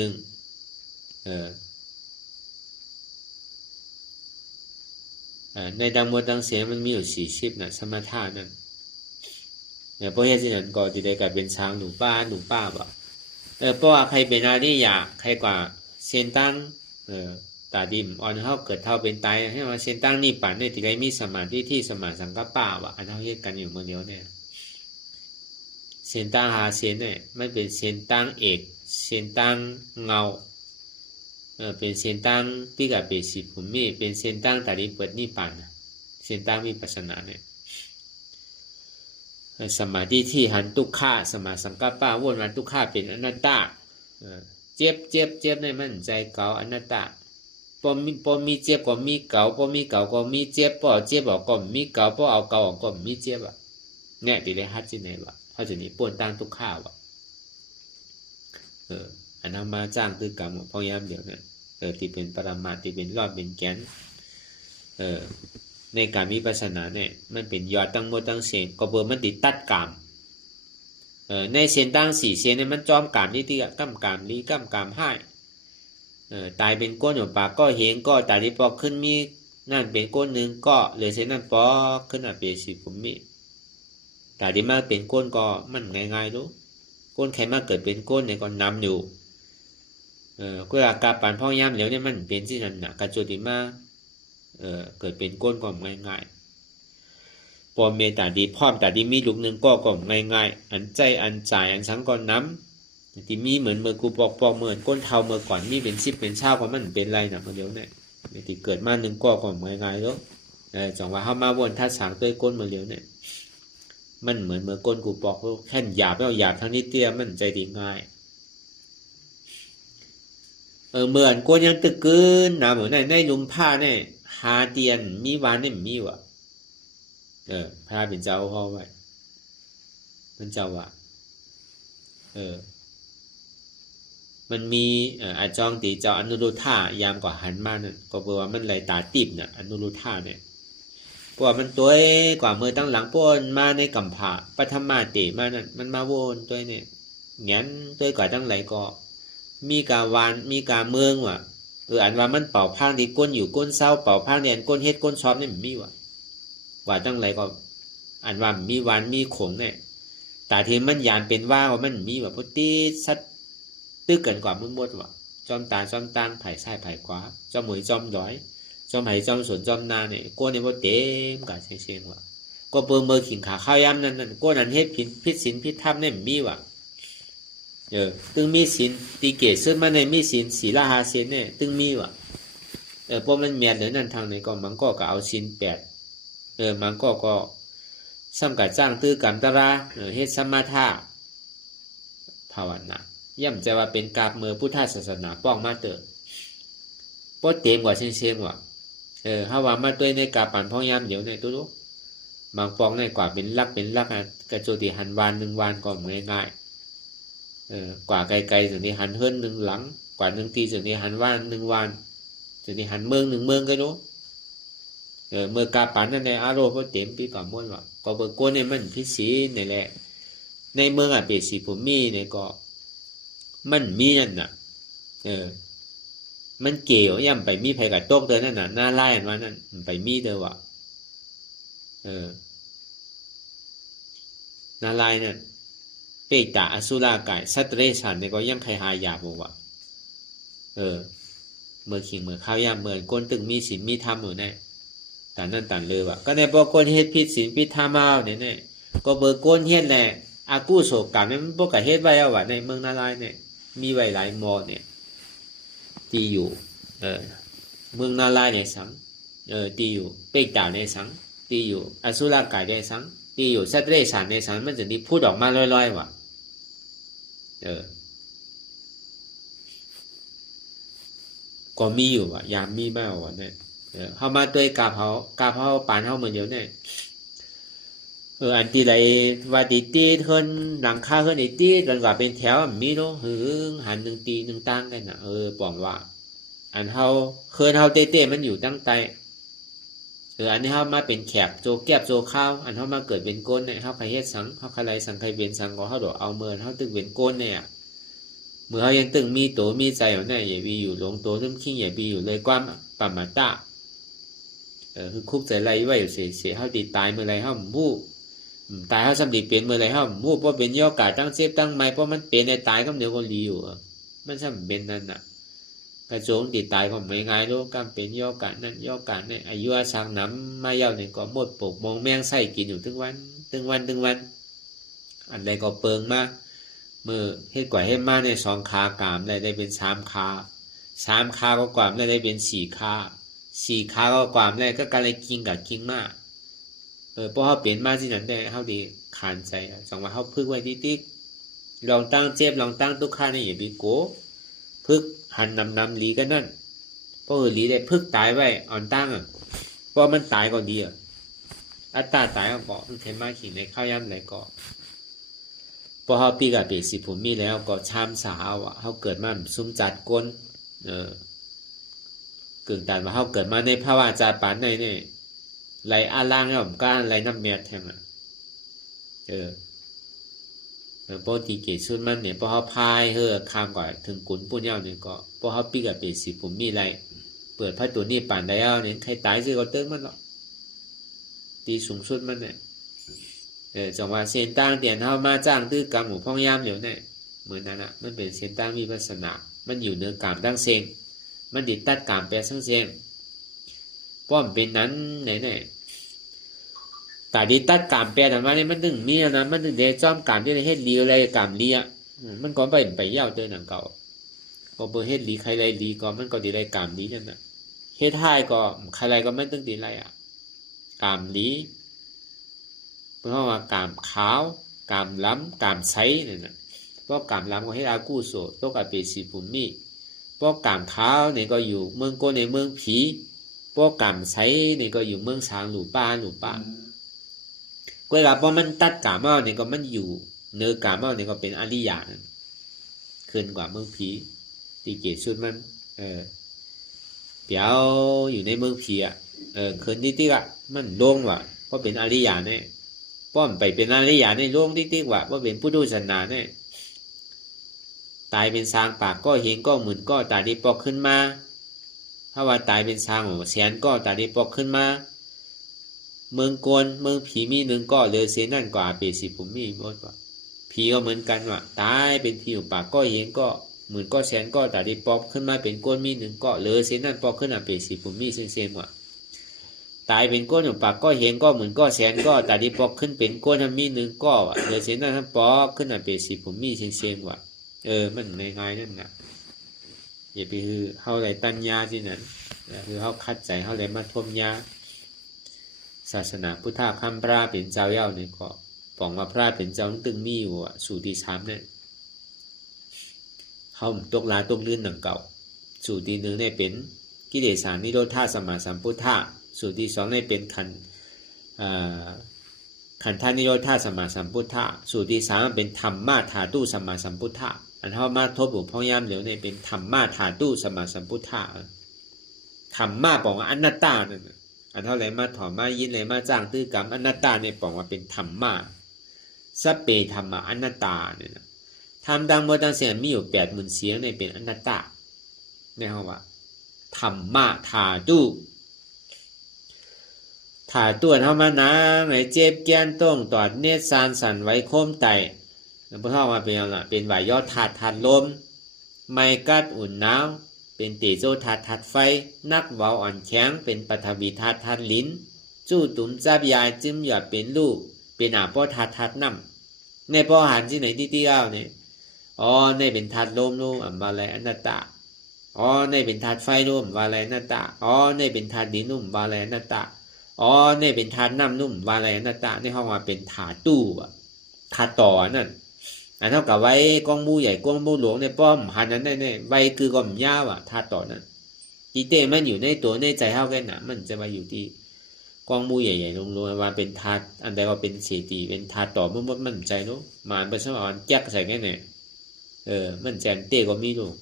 ในดังหมดดังเสียมันมีอยู่40น่ะสมถะนั่นเพราะเหตุฉะนั้นก็จะได้กลายเป็นช้างหนูป้าบ่เพราะว่าใครเป็นอริยะใครกว่าเส้นตั้งตาดิมอ่อนเฮาเกิดเท่าเป็นตายให้ว่าเส้นตั้งนี่ปั่นเนี่ยที่ได้มีสมาธิที่สมาสังกัปปะว่ะอันเฮาเฮ็ดกันอยู่มื้อเดียวเนี่ยเส้นตั้งหาเส้นเนี่ยมันเป็นเส้นตั้งเอกเส้นตั้งเงาเป็นเส้นตั้งที่กับเป็นสิภูมิเป็นเส้นตั้งตาดิเปิดนิพพานเส้นตั้งวิปัสสนาเนี่ยสมาธิที่หันทุกขาสมาสังกัปปะวนมาทุกขาเป็นอนัตตาเจ็บในมันใจเก่าอนัตตาพอมีเจ็บก็มีเก่าพอมีเก่าก็มีเจ็บพอเจ็บออกก็มีเก่าพอเอาเก่าออกก็มีเจ็บอ่ะเนี่ยที่ได้ฮัดที่ไหนวะเขาจะนี่ป่วนตั้งทุกข้าวอ่ะอันนั้นมาจ้างคือกรรมพยายามเดี๋ยวเนี่ยที่เป็นปรมาที่เป็นรอบเป็นแกนในการวิปัสสนาเนี่ยมันเป็นยอดตั้งหมดตั้งเสียงก็เบอร์มันติดตัดกรรมในเส้นตั้ง4เส้นเนี่ยมันจอมกรรมนี่ที่กั้มกรรมลีกั้มกรรมให้ตายเป็นก้นอยู่ปากก็เห็นก็ตายที่ปอกขึ้นมีนั่นเป็นก้นหนึ่งก็เหลือเส้นนั้นปอกขึ้นมาเป็นสิภูมิตายที่มาเป็นก้นก็มันง่ายๆรู้ก้นใครมาเกิดเป็นก้นเนี่ยก็นำอยู่ก็อากาศปานพ่อยามแล้วเนี่ยมันเป็นที่นั่นน่ะกระโจติมาเกิดเป็นก้นก็ง่ายๆพอเมตตาดีพร้อมแต่ที่มีลูกนึงก็ง่ายๆอันใจอันจ่ายอันสังก็น้ำที่มีเหมือนเมื่อกูปอกเหมือนก้นเทาเมื่อก่อนมีเป็น10เป็นเช้าเพราะมันเป็นไรน่ะเมื่อเดี๋ยวเนี่ยที่เกิดมานึงก็ง่ายๆแล้วจังว่าเฮามาวนทัดสางด้วยก้นเมื่อเดี๋ยวเนี่ยมันเหมือนเมื่อก้นกูปอกแค่หยาบแล้วหยาบทั้งนี้เตี้ยมันใจดีง่ายเหมือนก้นยังตึกกึนนะเหมือนในลุมผ้าเนี่ยหาเตียนมีวานเนี่ยมีวะพระเป็นเจ้าพ่อไว้มันเจ้าว่ามันมีอาจองตีเจ้าอนุรุทธายามกว่าหันมานั่นก็เพราะว่ามันไหลตาติบน่ะอนุรุทธาเนี่ยเพราะว่ามันตัวกว่ามือตั้งหลังป้นมาในกัมภะปฐมาเตมานั่นมันมาวนตัวเนี่ยงั้นตัวกว่าตั้งไหลก็มีกาวานมีกาเมืองว่ะอันว่ามันเป่าพางที่ก้นอยู่ก้นเศร้าเป่าพางเนี่ยก้นเฮ็ดก้นชอบเนี่ยมันมีว่ะว่าตั้งไหลก็อันว่ามีวานมีขงเนี่ยแต่ที่มันยานเป็นว่ามันมีว่าพุทธิสัตตึกกันกว่ามึงหมดว่ะจอมตาจอมตังไผ่ซ้ายไผ่ขวาจอมหมวยจอมย้อยจอมไผ่จอมสวนจอมนาเนี่ยก้นเนี่ยบ่เต็มกะเชงว่ะก็เปิ่มือขิงขาข้าวยำนั่นก้นอันเฮ็ดผิดศีลผิดธรรมเนี่ยมีว่ะตึงมีศีลตีเกศซึ่งมันในมีศีลศีล5ศีลเนี่ยตึงมีว่ะพวกมันแม่นเลยนั่นทางไหนก็มันก็เอาศีล8มันก็ซ้ำกับจ้างตื้อกรรมตระเฮ็ดสมถะภาวนาย่ำใจว่าเป็นกาบมือพุทธศาสนาป้องมาเตอป้อเต็มกว่าเชียงว่ะเฮาว่ามาตัวในกาปันพ่อยามเดี๋ยวในตัวรู้บางปองในกว่าเป็นลักกระโจติหันวาน1วานก็ง่ายกว่าไกลๆถึงนี้หันเฮิรน1หลังกว่า1ทีถึงนี้หันวาน1วานถึงนี้หันเมือง1เมืองก็รู้เมื่อกาปันนั่นในอารมณ์ก็เต็มปีก่อนม้วนว่ะก็เบิกก้นเนี่ยมันพิศีนี่แหละในเมืองอ่ะเป็นสีภูมิเนี่ยก็ มันมีนั่นน่ะมันเกี่ยวย่ำไปมีไผกับโต๊ะเดินนั่นน่ะหน้าไล่อันว่านั่นไปมีเด้อว่ะนาลายนั่นเปตาอสุรากายสัตว์เรชันเนี่ยก็ยังใครหายาบอกว่าเมื่อขิงเมื่อข้าวยามเมื่อก้นตึงมีศีลมีธรรมอยู่แน่แต่นั่นต่างเลยว่ะก็ในพอก้นเฮ็ดผิดศีลผิดธรรมเอาเนี่ยก็เบอร์ก้นเฮ็ดแหละอากูโศกกรรมเนี่ยมันพวกกับเฮ็ดไว้เอาว่ะในเมืองนาลายเนี่ยมีไว้หลายมอเนี่ยที่อยู่เมืองนาลายเนี่ยสังที่อยู่เปตาในสังที่อยู่อสุรากายในสังที่อยู่สัตว์เรชันในสังมันจะนี่พูดออกมาลอยๆว่ะก็มีอยู่ว่ะยามมีมากว่ะเนี่ยเข้ามาตัวกาเผาปานเข้าเหมือนเดียวเนี่ยอันที่ไรว่าตีขึ้นหลังคาขึ้นตีกันกว่าเป็นแถวมีเนาะหันหนึ่งตีหนึ่งตั้งกันนะบอกว่าอันเขาเคยเขาเต้มันอยู่ตั้งใจอันนี้เขามาเป็นแขกโจแก็บโจข้าวอันเขามาเกิดเป็นก้นเนี่ยเขาใครเฮ็ดสังเขาใครไรสังใครเป็นสังก็เขาโดดเอาเมินเขาตึงเป็นก้นเนี่ยเมื่อเขายังตึงมีตัวมีใจอยู่เนี่ยอย่าบีอยู่หลงตัวทึ่มขี้อย่าบีอยู่เลยความปัมมาตาคือคุกใจไรไว้อยู่เสียเขาตีตายเมื่อไรเขาบู้ตายเขาสำลีเป็นเมื่อไรเขาบู้เพราะเป็นย่อกาตั้งเซฟตั้งไม้เพราะมันเป็นในตายก็เดี๋ยวก็รีอยู่มันสำเป็นนั่นน่ะกระโจงตีตายก็ไม่ง่ายรู้กำเป็นย่อกานั่นย่อกาเนี่ยอายุอาสังน้ำมาเย้าเนี่ยก็หมดปกมองแมงไส้กินอยู่ถึงวันอันใดก็เปิงมากเมื่อเฮ็ดกว่าเฮ็ดมาใน2 ขากามได้เป็น3 ขา3 ขาก็กว่าได้เป็น4 ขา4 ขาก็กว่าได้ก็การเลยกินกับกินมากเพราะเขาเปลี่ยนมาที่นั่นได้เขาดีขานใจจังว่าเขาพึกไว้ติ๊กลองตั้งเจ็บลองตั้งทุกข้านี่อย่าไปโกพึกหันนำหลีกันนั่นเพราะหลีได้พึกตายไว้อ่อนตั้งเพราะมันตายก่อนดีอัตตาตายก็เกาะมันเทมาขิงในข้าวย่ำไหนเกาะพอเขาปีกับปีสิผมมีแล้วก็ชามสาวเขาเกิดมาซุ่มจัดก้นเกิดแต่ว่าเขาเกิดมาในภาวะจาปานในเนี่ยไหลอาล่างเนี่ยผมก้านไหลน้ำเมียแทงพอทีเกศสุดมันเนี่ยพอเขาพายข้ามก่อนถึงกุนปุ่นเย้าเนี่ยก็พอเขาปีกับปีสิผมมีอะไรเปิดพระตัวนี้ป่านได้เอาเนี่ยใครตายซื้อก็เติมมันหรอกตีสูงสุดมันเนี่ยจังว่าเส้นตั้งเตียนเฮามาจ้างตื้อกรรมหมู่พ่องยามเหลียวเนี่ยเหมือนนั้นมันเป็นเส้นตั้งมีลักษณะมันอยู่เหนือกรรมตั้งเซงมันดิตัดกรรมแปลทั้งเซงป้อมเป็นนั้นไหนแต่ดิตัดกรรมแปลแต่ว่านี่มันถึงมีนะมันถึงได้จ้อมกรรมที่ได้เฮ็ดลีอะไรกรรมลีมันก็ไปยาวเดินหนังเก่าก็บ่เฮ็ดลีใครไรลีก็มันก็ดีไรกรรมลีนั่นน่ะเฮ็ดให้ก็ใครไรก็ไม่ตึงดีไรกรรมลีเพราะว่ากามขาวกามล้ำกามใสเนี่ยนะเพราะกามล้ำก็ให้อากูโสต้องกับเป็นสีปุ่มมีเพราะกามขาวเนี่ยก็อยู่เมืองโกในเมืองผีเพราะกามใสเนี่ยก็อยู่เมืองสางหลูป้าก็แล้วพอมันตัดกามเอาเนี่ยก็มันอยู่เนื้อกามเอาเนี่ยก็เป็นอริยะนั่นขึ้นกว่าเมืองผีตีเกศสุดมันเปียวอยู่ในเมืองผีขึ้นที่มันโล่งว่ะเพราะเป็นอริยะเนี่ยป้อมไปเป็นอริยะในโลกติ๊กว่าเป็นผู้ดูศาสนาเนี่ยตายเป็นสางปากก็เห็นก็หมื่นก็ตาดีปอกขึ้นมาถ้าว่าตายเป็นสางแสนก็ตาดีปอกขึ้นมาเมืองโกนเมืองผีมีหนึ่งก็เลยเสียนั่นกว่าเปสิผมมีหมดว่าผีก็เหมือนกันว่าตายเป็นผีปากก็เห็นก็หมื่นก็แสนก็ตาดีปอกขึ้นมาเป็นโกนมีหนึ่งก็เลยเสียนั่นปอกขึ้นมาเปสิผมมีเสียงว่าตายเป็นก้นอยู่ปากก็เห็นก็เหมือนก็แสนก็แต่ดีปอกขึ้นเป็นก้นมีหนึ่งก็เดี๋ยวเสียนั่นทั้งปอกขึ้นอ่ะเป็น10ผมมีเสียงว่ามันง่ายๆนั่นนะอย่าไปคือเขาไรปัญญาที่นั่นคือเขาคัดใจเขาไรมาทมยาศาสนาพุทธคำพระเป็นเจ้าเย้าเนี่ยก็ปองว่าพระเป็นเจ้าตึงมีอยู่สู่ที่3เนี่ยเขาตกลาตกลื่นหนังเก่าสู่ที่1เนี่ยเป็นกิเลสานิโรธาสมาสัมพุทธะสูตรที่2ได้เป็นขันธานิโรธาสัมมาสัมพุทธะสูตรที่3เป็นธรรมมาธาตุสัมมาสัมพุทธะอันเฮามาทบบุพ่อยามเดี๋ยวนี้เป็นธรรมมาธาตุสัมมาสัมพุทธะธรรมมาบอกว่าอนัตตานั่นอันเท่าไรมาถอมายินไรมาจ้างตื้อกรรมอนัตตาเนี่ยบอกว่าเป็นธรรมมาสัพเพธรรมะอนัตตาเนี่ย ทำดังโมดังเสียงมีอยู่80,000เสียงในเป็นอนัตตาในห้องว่าธรรมะถาตู้ถาตัวเฮามานะไอ้เจ็บแก้นต้องตอดเนตรสานสั่นไว้โคมไตแล้วพระเฮามาเป็นอะไรเป็นไหวยอดถาดลมไม่กัดอุ่นหนาวเป็นเตโชถาดไฟนักเว้าอ่อนแข็งเป็นปฐวีถาดลิ้นจู้ตุ้มจับยายจึมหยอดเป็นลูกเป็นอาป้อถาดน้ำในป้อหันที่ไหนที่เอาเนี่ยอ๋อในเป็นถาดลมนู่นว่าอะไรอนัตตาอ๋อในเป็นถาดไฟนู่นว่าอะไรอนัตตาอ๋อในเป็นถาดดินนู่นว่าอะไรอนัตตาอ๋อเนี่ยเป็นถาดน้ำนุ่มวาอะไรนัตตาในห้องว่าเป็นถาดตู้ถาดต่อนั่นอันเท่ากับไว้กองมูใหญ่กองมูหลวงในป้อมหันนั้นได้ไว้คือกองยาวถาดต่อนั้นจีเต้มันอยู่ในตัวในใจเท่ากันนะมันจะมาอยู่ที่กองมูใหญ่ๆลงว่าเป็นถาดอันใดว่าเป็นเศษตีเป็นถาดต่อมันใจเนาะมาเป็นช่างแจ๊กใส่แค่ไหนมันแจงเต้ก็มีลูก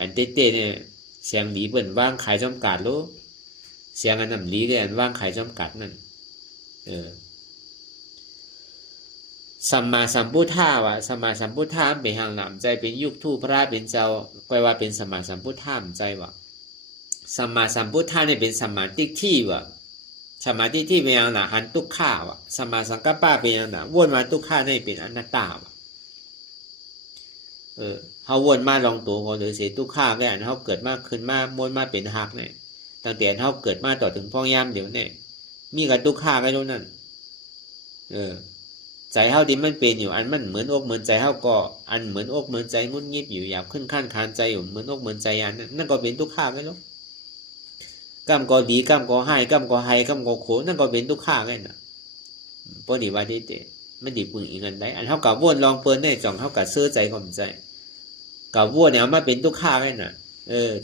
อันเต้เนี่ยเสียงหลีเปิ่นว่างขายจำกัดลูกเสียงอันนั้นลีเรียนว่างขายจำกัดนั่นสัมมาสัมพุทธาวะสัมมาสัมพุทธาเป็นหางหนามใจเป็นยุคทูพระเป็นเจ้าก็ว่าเป็นสัมมาสัมพุทธามใจวะสัมมาสัมพุทธาเนี่ยเป็นสัมมาทิฏฐิวะสัมมาทิฏฐิเป็นหางหนาหันทุกข้าวะสัมมาสังกัปปะเป็นหางหนาวนมาทุกข้าเนี่ยเป็นอนัตตาวะเขาวนมาลองตัวเขาหรือเสียทุกข้าแก่อันเขาเกิดมากขึ้นมากวนมาเป็นหักเนี่ยตั้งแต่เขาเกิดมาต่อถึงพ่อยามเดี๋ยวเนี่ยมีกับทุกข้ากันตรงนั้นใจเขาที่มันเป็นอยู่อันมันเหมือนอกเหมือนใจเขาก็อันเหมือนอกเหมือนใจงุ่นงิบอยู่อยากขึ้นขั้นคานใจอยู่เหมือนอกเหมือนใจอันนั่นก็เป็นทุกข้ากันแล้วกำก็ดีกำก็ให้กำก็ให้กำก็โขนั่นก็เป็นทุกข้ากันนะพอดีว่าที่เตมันดีปึงอีกอันใดอันเขากับวนลองเปิดได้จ่องเขากับเสื้อใจความใจกับวนเนี่ยมาเป็นทุกข้ากันนะ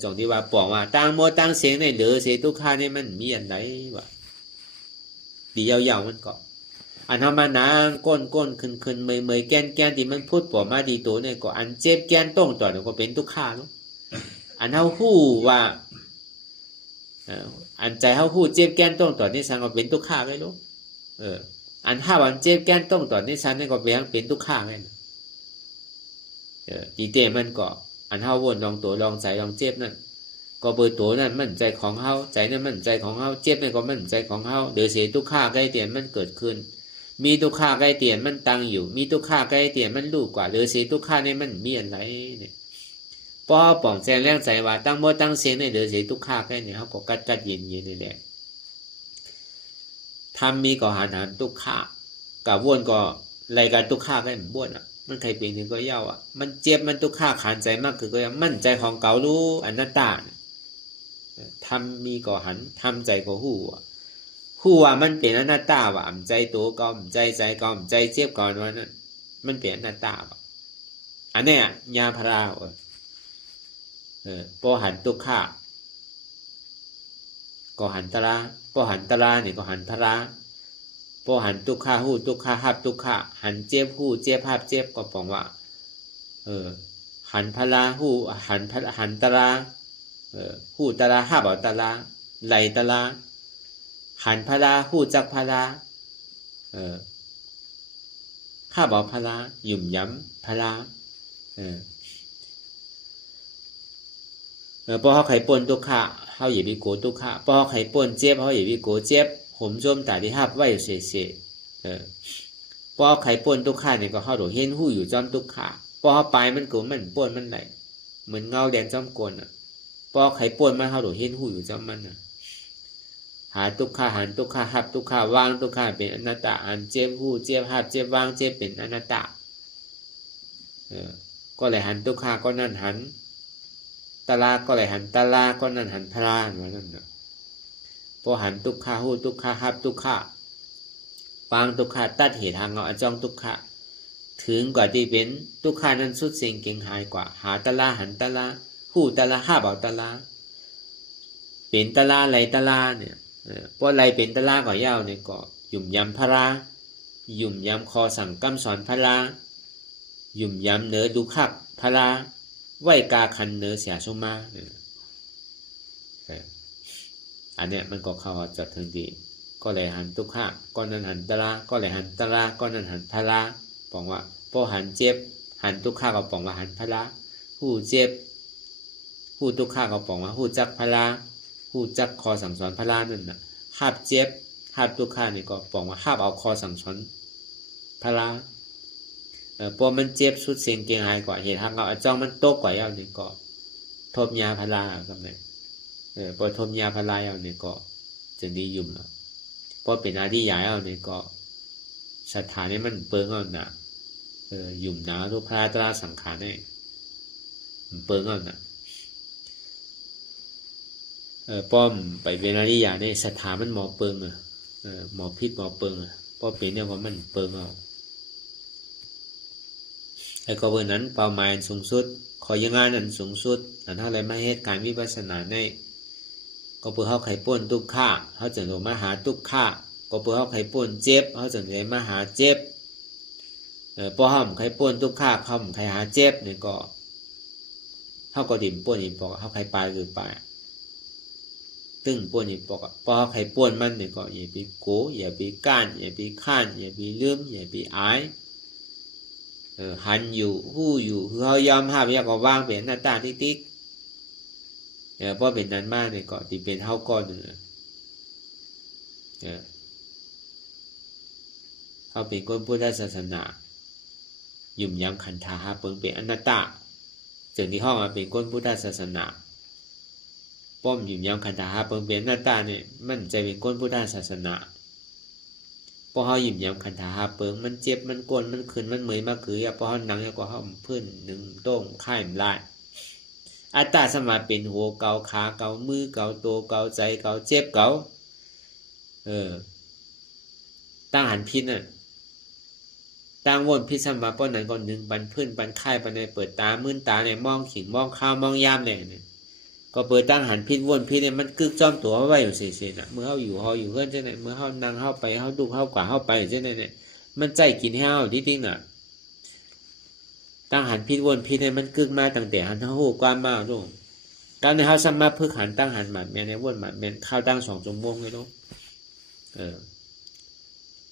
จงที่ว่าบอกว่าตั้งโมตั้งเสียงในเหลือเสียทุกข้านี่มันมีอันไหนวะดียาวๆมันก็อันทำมานางก้นขึ้นเมยแก้นที่มันพูดบอกมาดีตัวเนี่ยก็อันเจ็บแก้นต้องต่อเนี่ยก็เป็นทุกข้าเนาะอันเฮาฮู้ว่าอันใจเฮาฮู้เจ็บแก้นต้องต่อนี่สังก็เป็นทุกข้าเลยเนาะอันถ้าวันเจ็บแก้นต้องต่อนี่สังนี่ก็เป็นทุกข้าเลยดีเตมันก็อันเฮาวนลองตัวลองใจลองเจ็บนั่นก็เปิดตัวนั่นมันใจของเฮาใจนั่นมันใจของเฮาเจ็บนี่ก็มันใจของเฮาเดี๋ยวเสียทุกข้าใกล้เตียนมันเกิดขึ้นมีทุกข้าใกล้เตียนมันตั้งอยู่มีทุกข้าใกล้เตียนมันรู้กว่าเดี๋ยวเสียทุกข้านี่มันมีอะไรเนี่ยพอป่องแจงแรงใจว่าตั้งโมตั้งเสียงในเดี๋ยวเสียทุกข้าใกล้เนี่ยเฮาก็กัดเย็นนี่แหละทำมีก็หันทุกข้ากับวนก็รายการทุกข้าใกล้เหมือนบ้วนมันใครเป็นถึงก็เย้ามันเจ็บมันทุกข้าขานใจมากคือก็ยังมั่นใจของเก่ารู้อนัตตาทำมีก็หันทำใจก็หู้ว่ามันเป็นอนัตตาว่ะใจตัวก็ใจก็ใจเจ็บก่อนว่านั้นมันเป็นอนัตตาว่ะอันเนี้ยญาพราพอหันทุกข้าก็หันตราพอหันตรานี่ก็หันพราพอหันทุกข้าหู้ทุกข้าหับทุกข้าหันเจ็บหู้เจ็บหับเจ็บก็บอกว่าหันพราหู้หันตราหู้ตราหับเอาตราไหลตราหันพราหู้จักพราหับเอาพราหยุ่มย้ำพราพอเขาไข่ป่นทุกข้าเขาอย่าไปโกทุกข้าพอเขาไข่ป่นเจ็บเขาอย่าไปโกเจ็บผมจมตาที่หับไว้เสียพอไข่ป่นทุกข้าเนี่ยก็เขาโดดเห็นหู้อยู่จอมทุกข้าพอเขาไปมันโกมันป่นมันไหลเหมือนเงาแดงจอมกลพอไข่ป่นมันเขาโดดเห็นหู้อยู่จอมมันหาทุกข้าหันทุกข้าหับทุกข้าวางทุกข้าเป็นอนัตตาอันเจ็บหู้เจ็บหับเจ็บวางเจ็บเป็นอนัตตาก็เลยหันทุกข้าก็นั่นหันตาลาก็เลยหันตาลาก็นั่นหันพลาเหมือนนั่นพอหันทุกข้าหู้ทุกข้าหับทุกข้าวางทุกข้าตัดเหตุหางเงาจ้องทุกข้าถึงกว่าที่เป็นทุกข้านั้นสุดเสียงเก่งหายกว่าหาตาลาหันตาลาหู้ตาลาหับเอาตาลาเป็นตาลาไหลตาลาเนี่ยพอไหลเป็นตาลาก็ยาวเนี่ยก็หยุ่มยำพราหยุ่มยำคอสั่งกำสอนพราหยุ่มยำเนื้อดูคักพราไหวกาคันเนื้อเสียชมาอันเนี้ยมันก็เข้าจัดถึงดีก็เลยหันทุกข้าก็นั่นหันตาลาก็เลยหันตาลาก็นั่นหันพราบอกว่าพอหันเจ็บ หันทุกข้าก็ปองว่าหันพละผู้เจ็บผู้ทุกข้าก็ปองว่าผู้จักพละผู้จักคอสั่งสอนพละนั่นน่ะคาบเจ็บคาบทุกข้านี่ก็ปองว่าคาบเอาคอสั่งสอนพละพอมันเจ็บสุดเสียงเกียงหายกว่าเหตุทางเอาจ้องมันโตกว่าอย่างนี้ก็ทบยาพละกับไหนพอทบยาพละอย่างนี้ก็จะดียุ่มเนาะพอเป็นอาดีใหญ่เอาเนี่ยก็สถานนี้มันเปิงเอาหนายุ่มหนาทุกพระตราสังขารเนี่ยมันเปิงเอาหนาป้อมไปเป็นอาดีใหญ่เนี่ยสถานมันหมอเปิงหมอพิษหมอเปิงพอเป็นเนี่ยว่ามันเปิงเอาไอ้ก็เวนั้นเป้าหมายสูงสุดขอยังงานอันสูงสุดอันเท่าไรไม่เหตุการวิปัสสนาในก็เพื่อเขาไขป่นทุกข้าเขาจะลงมาหาทุกข้าก็เพื่อเขาไขป่นเจ็บเขาจะเลยมาหาเจ็บพอห้ามไขป่นทุกข้าเขาไขหาเจ็บเนี่ยก็เขาก็ดิ่มป่นดิ่มปอกเขาไขปลายหรือปลายตึงป่นดิ่มปอกพอเขาไขป่นมันเนี่ยก็อย่าไปโกอย่าไปก้านอย่าไปข้านอย่าไปลืมอย่าไปอายหันอยู่หู้อยู่คือเขายอมห้ามอยากก็วางเป็นหน้าตาติ๊กเพราะเป็นนั้นมากเนี่ยก็ที่เป็นเท่าก้อนหนึ่งเขาเป็นคนพุทธศาสนายุ่มยำขันธาเปิงเป็นอนัตตาจึงที่ห้องมาเป็นคนพุทธศาสนาป้อมยุ่มยำขันธาเปิงเป็นอนัตตาเนี่ยมันจะเป็นคนพุทธศาสนาพอเขายุ่มยำขันธาเปิงมันเจ็บมันกวนมันขืนมันเหมยมากคือพอเขาหนังแล้วก็เขาพื้นหนึ่งโต้งค่ายลายอัตตาสมาเป็นหัวเกาขาเกามือเกาตัวเกาใจเกาเจ็บเกาตั้งหันพิษน่ะตั้งวนพิษสมาป้อนนั้นก่อนหนึ่งบันพื้นบันค่ายบันในเปิดตามื่นตาเนี่ยมองขิงมองข้าวมองยามเนี่ยก็เปิดตั้งหันพิษวนพิษเนี่ยมันกึกจ้อมตัวไว้อยู่เสียๆน่ะเมื่อเขาอยู่เขาอยู่เพื่อนเช่นไหนเมื่อเขานั่งเข้าไปเขาดูเข้ากว่าเข้าไปเช่นไหนเนี่ยมันใจกินให้เขาที่ทิ้งน่ะตั้งหันพิษวนพิษเนี่ยมันกึกมาตั้งแต่หันเท้าหูกว้างมากลูกการในเขาสามารถพึกหันตั้งหันหมัดแมนในวนหมัดแมนเข้าตั้ง2 ชั่วโมงเลยลูก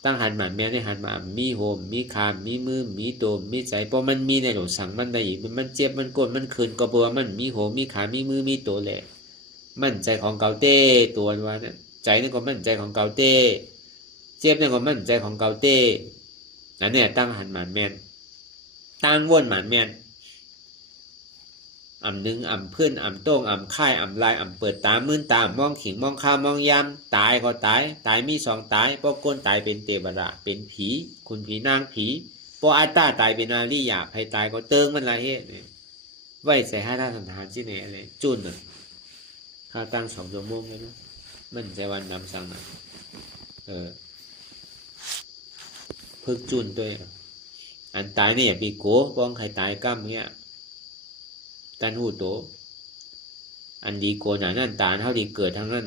ตั้งหันหมัดแมนในหันมามีโฮมมีคามมีมือมีโตมมีใจเพราะมันมีในหลวงสั่งมันได้อีกมันเจ็บมันกดมันขืนก็เพราะมันมีโฮมมีขามีมือมีโตแหละมันใจของเกาเต้ตัวว่าเนี่ยใจนี่ก็มันใจของเกาเต้เจ็บนี่ก็มันใจของเกาเต้นั่นเนี่ยตั้งหันหมัดแมนตั้งวนหมัดแมนหนึ่งเพื่อนโต้งค่ายลายเปิดตามื่นตามองขิงมองข้าวมองยามตายก็ตายมี2 ตายเพราะก้นตายเป็นเทวดาเป็นผีคุณผีนางผีเพราะอัตตาตายเป็นอาริยะใครตายก็เติงมันละเฮ็ดไว้ใส่5 ท่าสันฐานที่ไหนอะไรจุนข้าตั้ง2 ชั่วโมงเลยนะมันใจวันนำสั่งนะพึกจุนด้วยอันตายเนี่ยปีโก้ป้องใครตายกั้มเงี้ยตันหูโตอันดีโกหนานั่นตาเท่าดีเกิดทั้งนั้น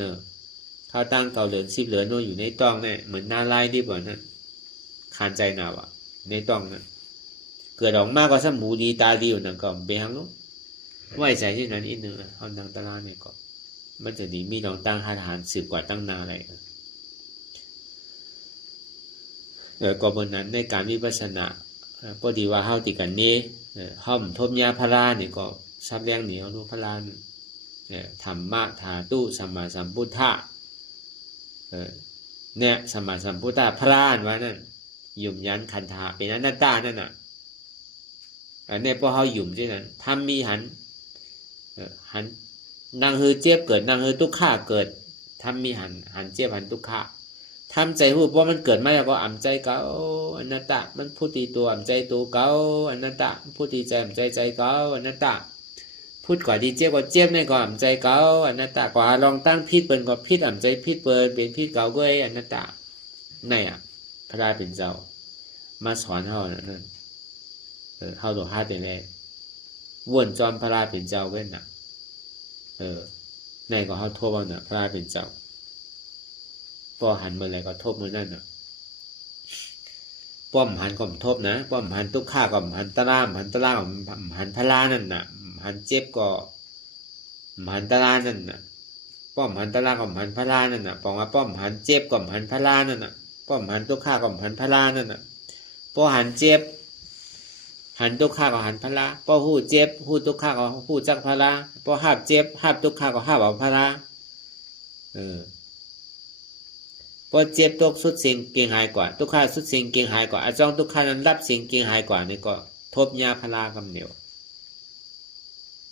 เขาตั้งเก่าเหลือน10 เหลือนโนอยู่ในต้องเนี่ยเหมือนหน้าไล่ดีกว่านั้นคานใจหนาวในต้องนั้นเกิดออกมากกว่าสมูดีตาดีอยู่นั่นก็เบี้ยงไว้ใจที่นั้นอีกนึงเขาดังตลาดเนี่ยก็มันจะดีมีลองตั้งทหารสืบกว่าตั้งนาอะไรก็บนนั้นในการวิปัสสนาพอดีว่าเฮาติกันนี้ห้อมทบยาพราเนี่ยก็ซับแรงเหนียวนุพลานธรรมะธาตุสัมมาสัมพุทธะเนี่ยสัมมาสัมพุทธะพรานว่านั่นยุ่มยันขันธาเป็นอนัตตานั่นน่ะอันนี้พอเขายุ่มใช่นั้นทำมีหันนางฮือเจ็บเกิดนางฮือทุกข้าเกิดทำมีหันเจ็บหันทุกข้าทำใจหูเพราะมันเกิดมาแล้วก็อ่ำใจเก่าอนัตตามันพูดตีตัวอ่ำใจตัวเก่าอนัตตาพูดตีใจอ่ำใจเก่าอนัตตาพูดกว่าดีเจ็บกว่าเจ็บในก็อ่ำใจเก่าอนัตตากว่าลองตั้งพิษเปินก็พิษอ่ำใจพิษเปินเป็นพิษเก่าก็อนัตตาในพระราเป็นเจ้ามาสอนเขานั่นเขาตัวห้าเป็นแรงวนจอมพระราเป็นเจ้าเว้นน่ะในก็เขาโทษว่าน่ะพระราเป็นเจ้าพอหันเมื่อไรก็ทบเมื่อนั่นน่ะป้อมหันก็ทบนะป้อมหันทุกข้าก็หันตะล่ามหันพลานั่นน่ะหันเจ็บก็หันตะล่านั่นน่ะป้อมหันตะล่าก็หันพลานั่นน่ะบอกว่าป้อมหันเจ็บก็หันพลานั่นน่ะป้อมหันทุกข้าก็หันพลานั่นน่ะพอหันเจ็บ หันทุกข์ก็หันพละพอฮู้เจ็บฮู้ทุกข์ก็ฮู้จักพละพอหาบเจ็บหาบทุกข์ก็หาบเอาพละพอเจ็บตกสุดสิ่งเกียงหายกว่าทุกข์สุดสิ่งเกียงหายกว่าอาจองทุกข์นั้นรับสิ่งเกียงหายกว่านี่ก็ทบยาพละกำเหนียว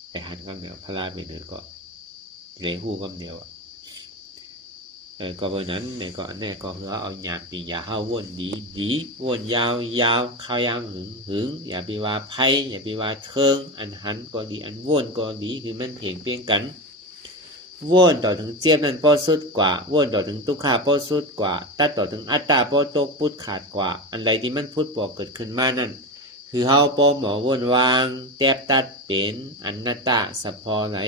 ไปหันกำเหนียวพละไปนึงก็เลยฮู้กำเหนียวก็เพราะนั้นเนี่ยก็แน่ก็คือเอาหยาบปีอย่าเฮาวนดีวนยาวเข้ายามหึงอย่าไปว่าไผอย่าไปว่าเทิงอันหันก็ดีอันวนก็ดีคือมันเพ่งเพียงกันวนต่อถึงเจ็บนั้นบ่สุดกว่าวนต่อถึงทุกข์บ่สุดกว่าตัดต่อถึงอัตตาบ่ตกพุดขาดกว่าอันใดที่มันพุดบ่เกิดขึ้นมานั้นคือเฮาบ่หมอวนวางแตบตัดเป็นอนัตตาสัพพอไหน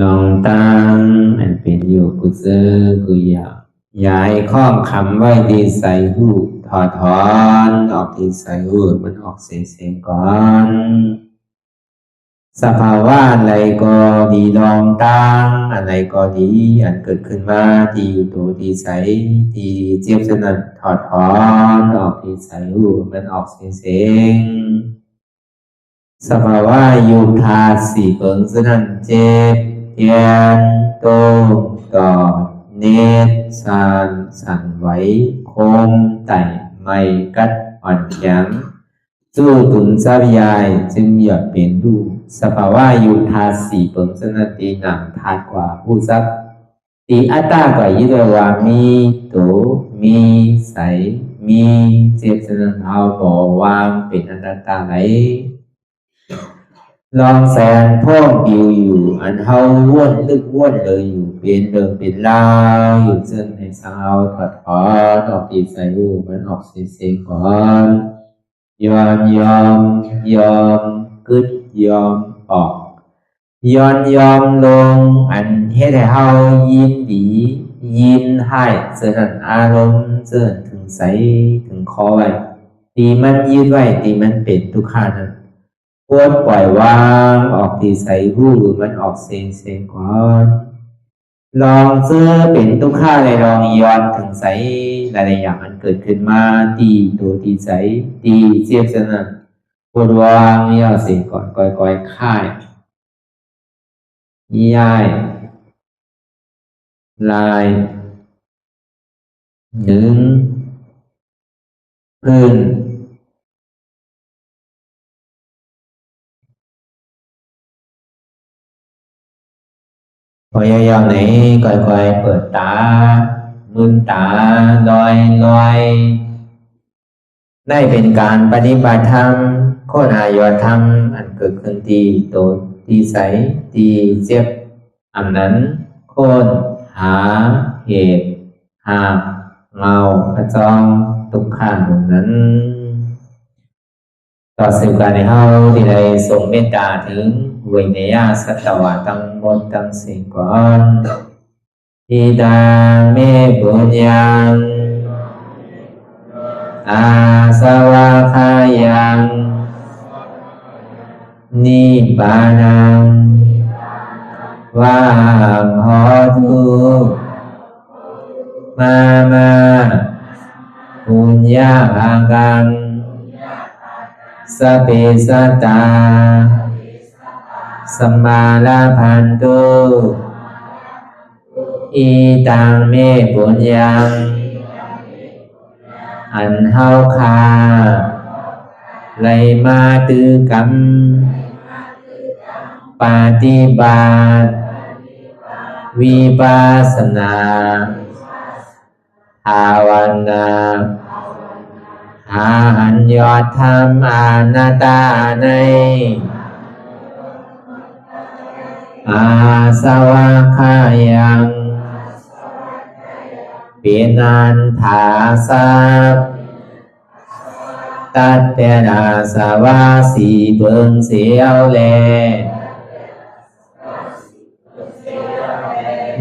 ลองตั้งอันเป็นอยู่กุเซอกุยาย้ายข้องคำไว้ที่ใส่หูถอดถอนออกที่ใส่หูมันออกเสียงก่อนสภาวะอะไรก็ดีลองตั้งอะไรก็ดีอันเกิดขึ้นมาที่อยู่ตัวที่ใส่ที่เจี๊ยบสนั่นถอดถอนออกที่ใส่หูมันออกเสียงสภาวะยุทธาสีเปิงสนั่นเจ็บเทียนโตกอดเนตสั่นไหวโคมไต่ไม่กัดอ่อนแข็งสู้ตุนทรัพยายจึงอยากเป็นดูสภาวะยุทธาสีเปิงสนั่นตีหนังทาดกว่าผู้ทรัพย์ตีอัตตากว่ายึดว่ามีโตมีใสมีเจ็บสนั่นเอาบ่วางเป็นอนัตตาไหลลองแสนพ่องปิวอยู่อันเฮาว่นลึกว่นเลยอยู่เป็นเดิมเป็นลาวอยู่ซึ่งในสาวถอดถอนออกตีใส่หูมันออกเสียงก่อนยอมกึดยอมออกยอมลงอันเฮ็ดให้เฮายินดียินให้เสื่อมอารมณ์เสื่อมถึงใสถึงคอไว้ตีมันยืดไว้ตีมันเป็นทุกขานั้นปวดปล่อยวางออกที่ใส่หูมันออกเสียงก่อนลองเสื้อเป็นทุกข้าเลยลองย้อนถึงใสหลายๆอย่างมันเกิดขึ้นมาตีตัวตีใสตีเจียบสนั่นปวดวางย่อเสียงก่อนก่อยค่ายย้ายลายหนึ่งพื้นพยายามไหนก่อยเปิดตามืนตาลอยได้เป็นการปฏิบัติธรรมโคตรอายธรรมอันเกิดขึ้นที่โตที่ใสที่เจ็บอันนั้นโคนหาเหตุหาเงาพระจองทุกขันนั้นต่อสืบการในเฮาที่ได้ส่งเมตตาถึงวิเนยสัตวะทั้งหมดทั้งสิ้นก่อนอิดาเมปุญญังอาสวะคายังนิบานังวาหอตุมาปุญญากังสเปสัตตาสัมมาลาภันตุอีตังเมปุญญังอันเฮาคาไลมาตือกรรมปฏิบัติวิปัสสนาภาวนาหาอันยอดธรรมอนัตตาในอาสวะคายังเป็นอันถาสัพตัดเปนาสวะสีเปิงเสียวแล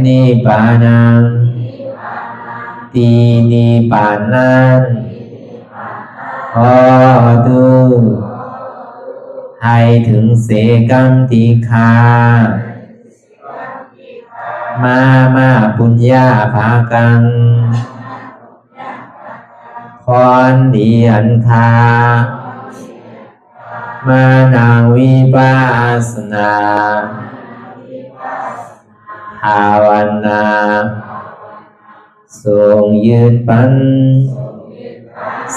นิพพานังตีนิพพานังขอดูให้ถึงเสกัมติคามาปุญญาภากังพรดีอันคามานังวิปัสสนาภาวนาทรงยืนปัน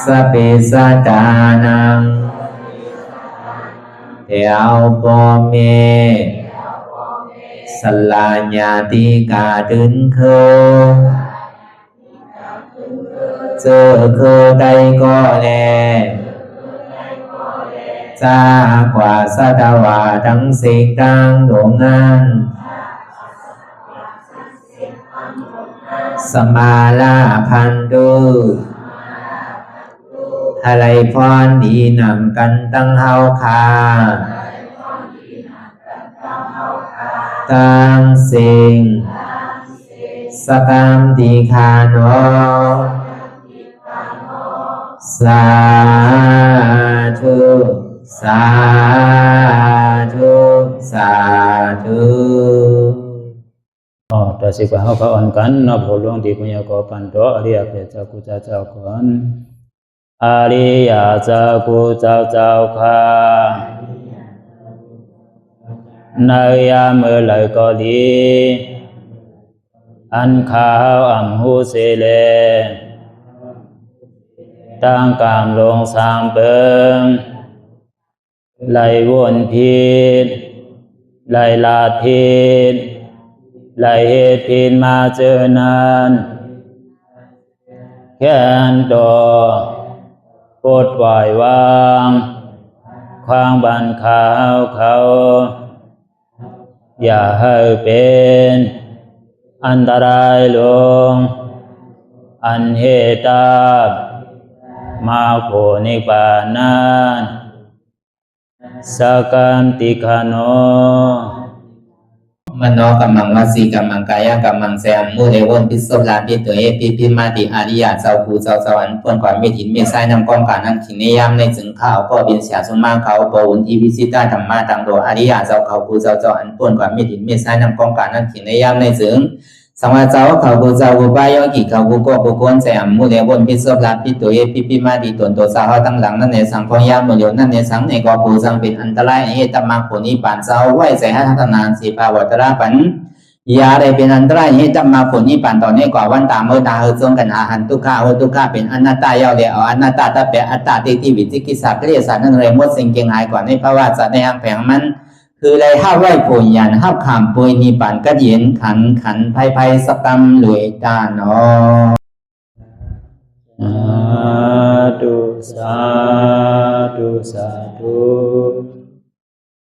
สเปสัตตานังเอวปอเมสลาญาติกาดึงเคเจอเคได้ก็แลจากว่าสัตวาทั้งสิ่งทั้งดวงนั้นสมาลาพันตุอะไรพรดีนำกันตั้งเฮาคา ตังสิงสกรรมติคาโนสาธุสาธุสาธุ ต่อสิกว่าเขาก็อ่อนกันนับหัวหลวงที่ปุญญาโกปันโตอริยเปเจ้ากูเจ้าก่อนอริยเจ้ากูเจ้าข้าในยามเมื่อไหร่ก็ดีอันข้าวอ่ำหูเสเลตั้งกามลงสามเปิงไหลวนพิษไหลลาดพิษไหลเหตุพิษมาเจอนานแค้นดอกปดปล่อยวางความบันขาวเขาอย่าให้เป็นอันตรายลงอันเหตุตามาโผนิปานันสกันติคโนมโนกัมมังวสีกัมมังกายกัมมังแสมมุเรวนพิศลาปิตัวเอพิมาติอาริยะเจ้าภูเจ้าสวรรค์พ้นความเมตินเมสายนำกองการนั้นขินนิยามในจึงข้าวก็บินเสียสมาเขาปวุนทีวิสิตาธรรมะตังโดอาริยะเจ้าเขาภูเจ้าสวรรค์พ้นความเมตินเมสายนำกองการนั้นขินนิยามในจึงสังวาเจ้าเขาภูเจ้าภูปายกิเขาภูก็ภูคนแสมมุเรวนพิศลาปิตัวเอพิมาติตนตัวสาวตั้งหลังนั่นในสังพยามโมเดลนั่นในสังในก็ภูสังเป็นอันตรายเหตุมาผลนิพพานเจ้าไหวใจให้ทัศนานสีภาวตระปันยาได้เป็นอันตรายให้จำมาผลนิพพานตอนนี้กว่าวันตามเมื่อตาเฮจงกันอาหันทุกข้าทุกข้าเป็นอนัตตาเยาวเดียวอนัตตาตาเปอัตตาที่วิจิกิสาเกลียสารนั่นเลยมดสิ่งเก่งหายกว่าในภาวะสัตว์ในอังแผงมันคือเลยห้าไหวผลยันห้าขามปุยนิพพานก็เย็นขันภัยสกรรมรวยตาเนาะสาธุสาธุ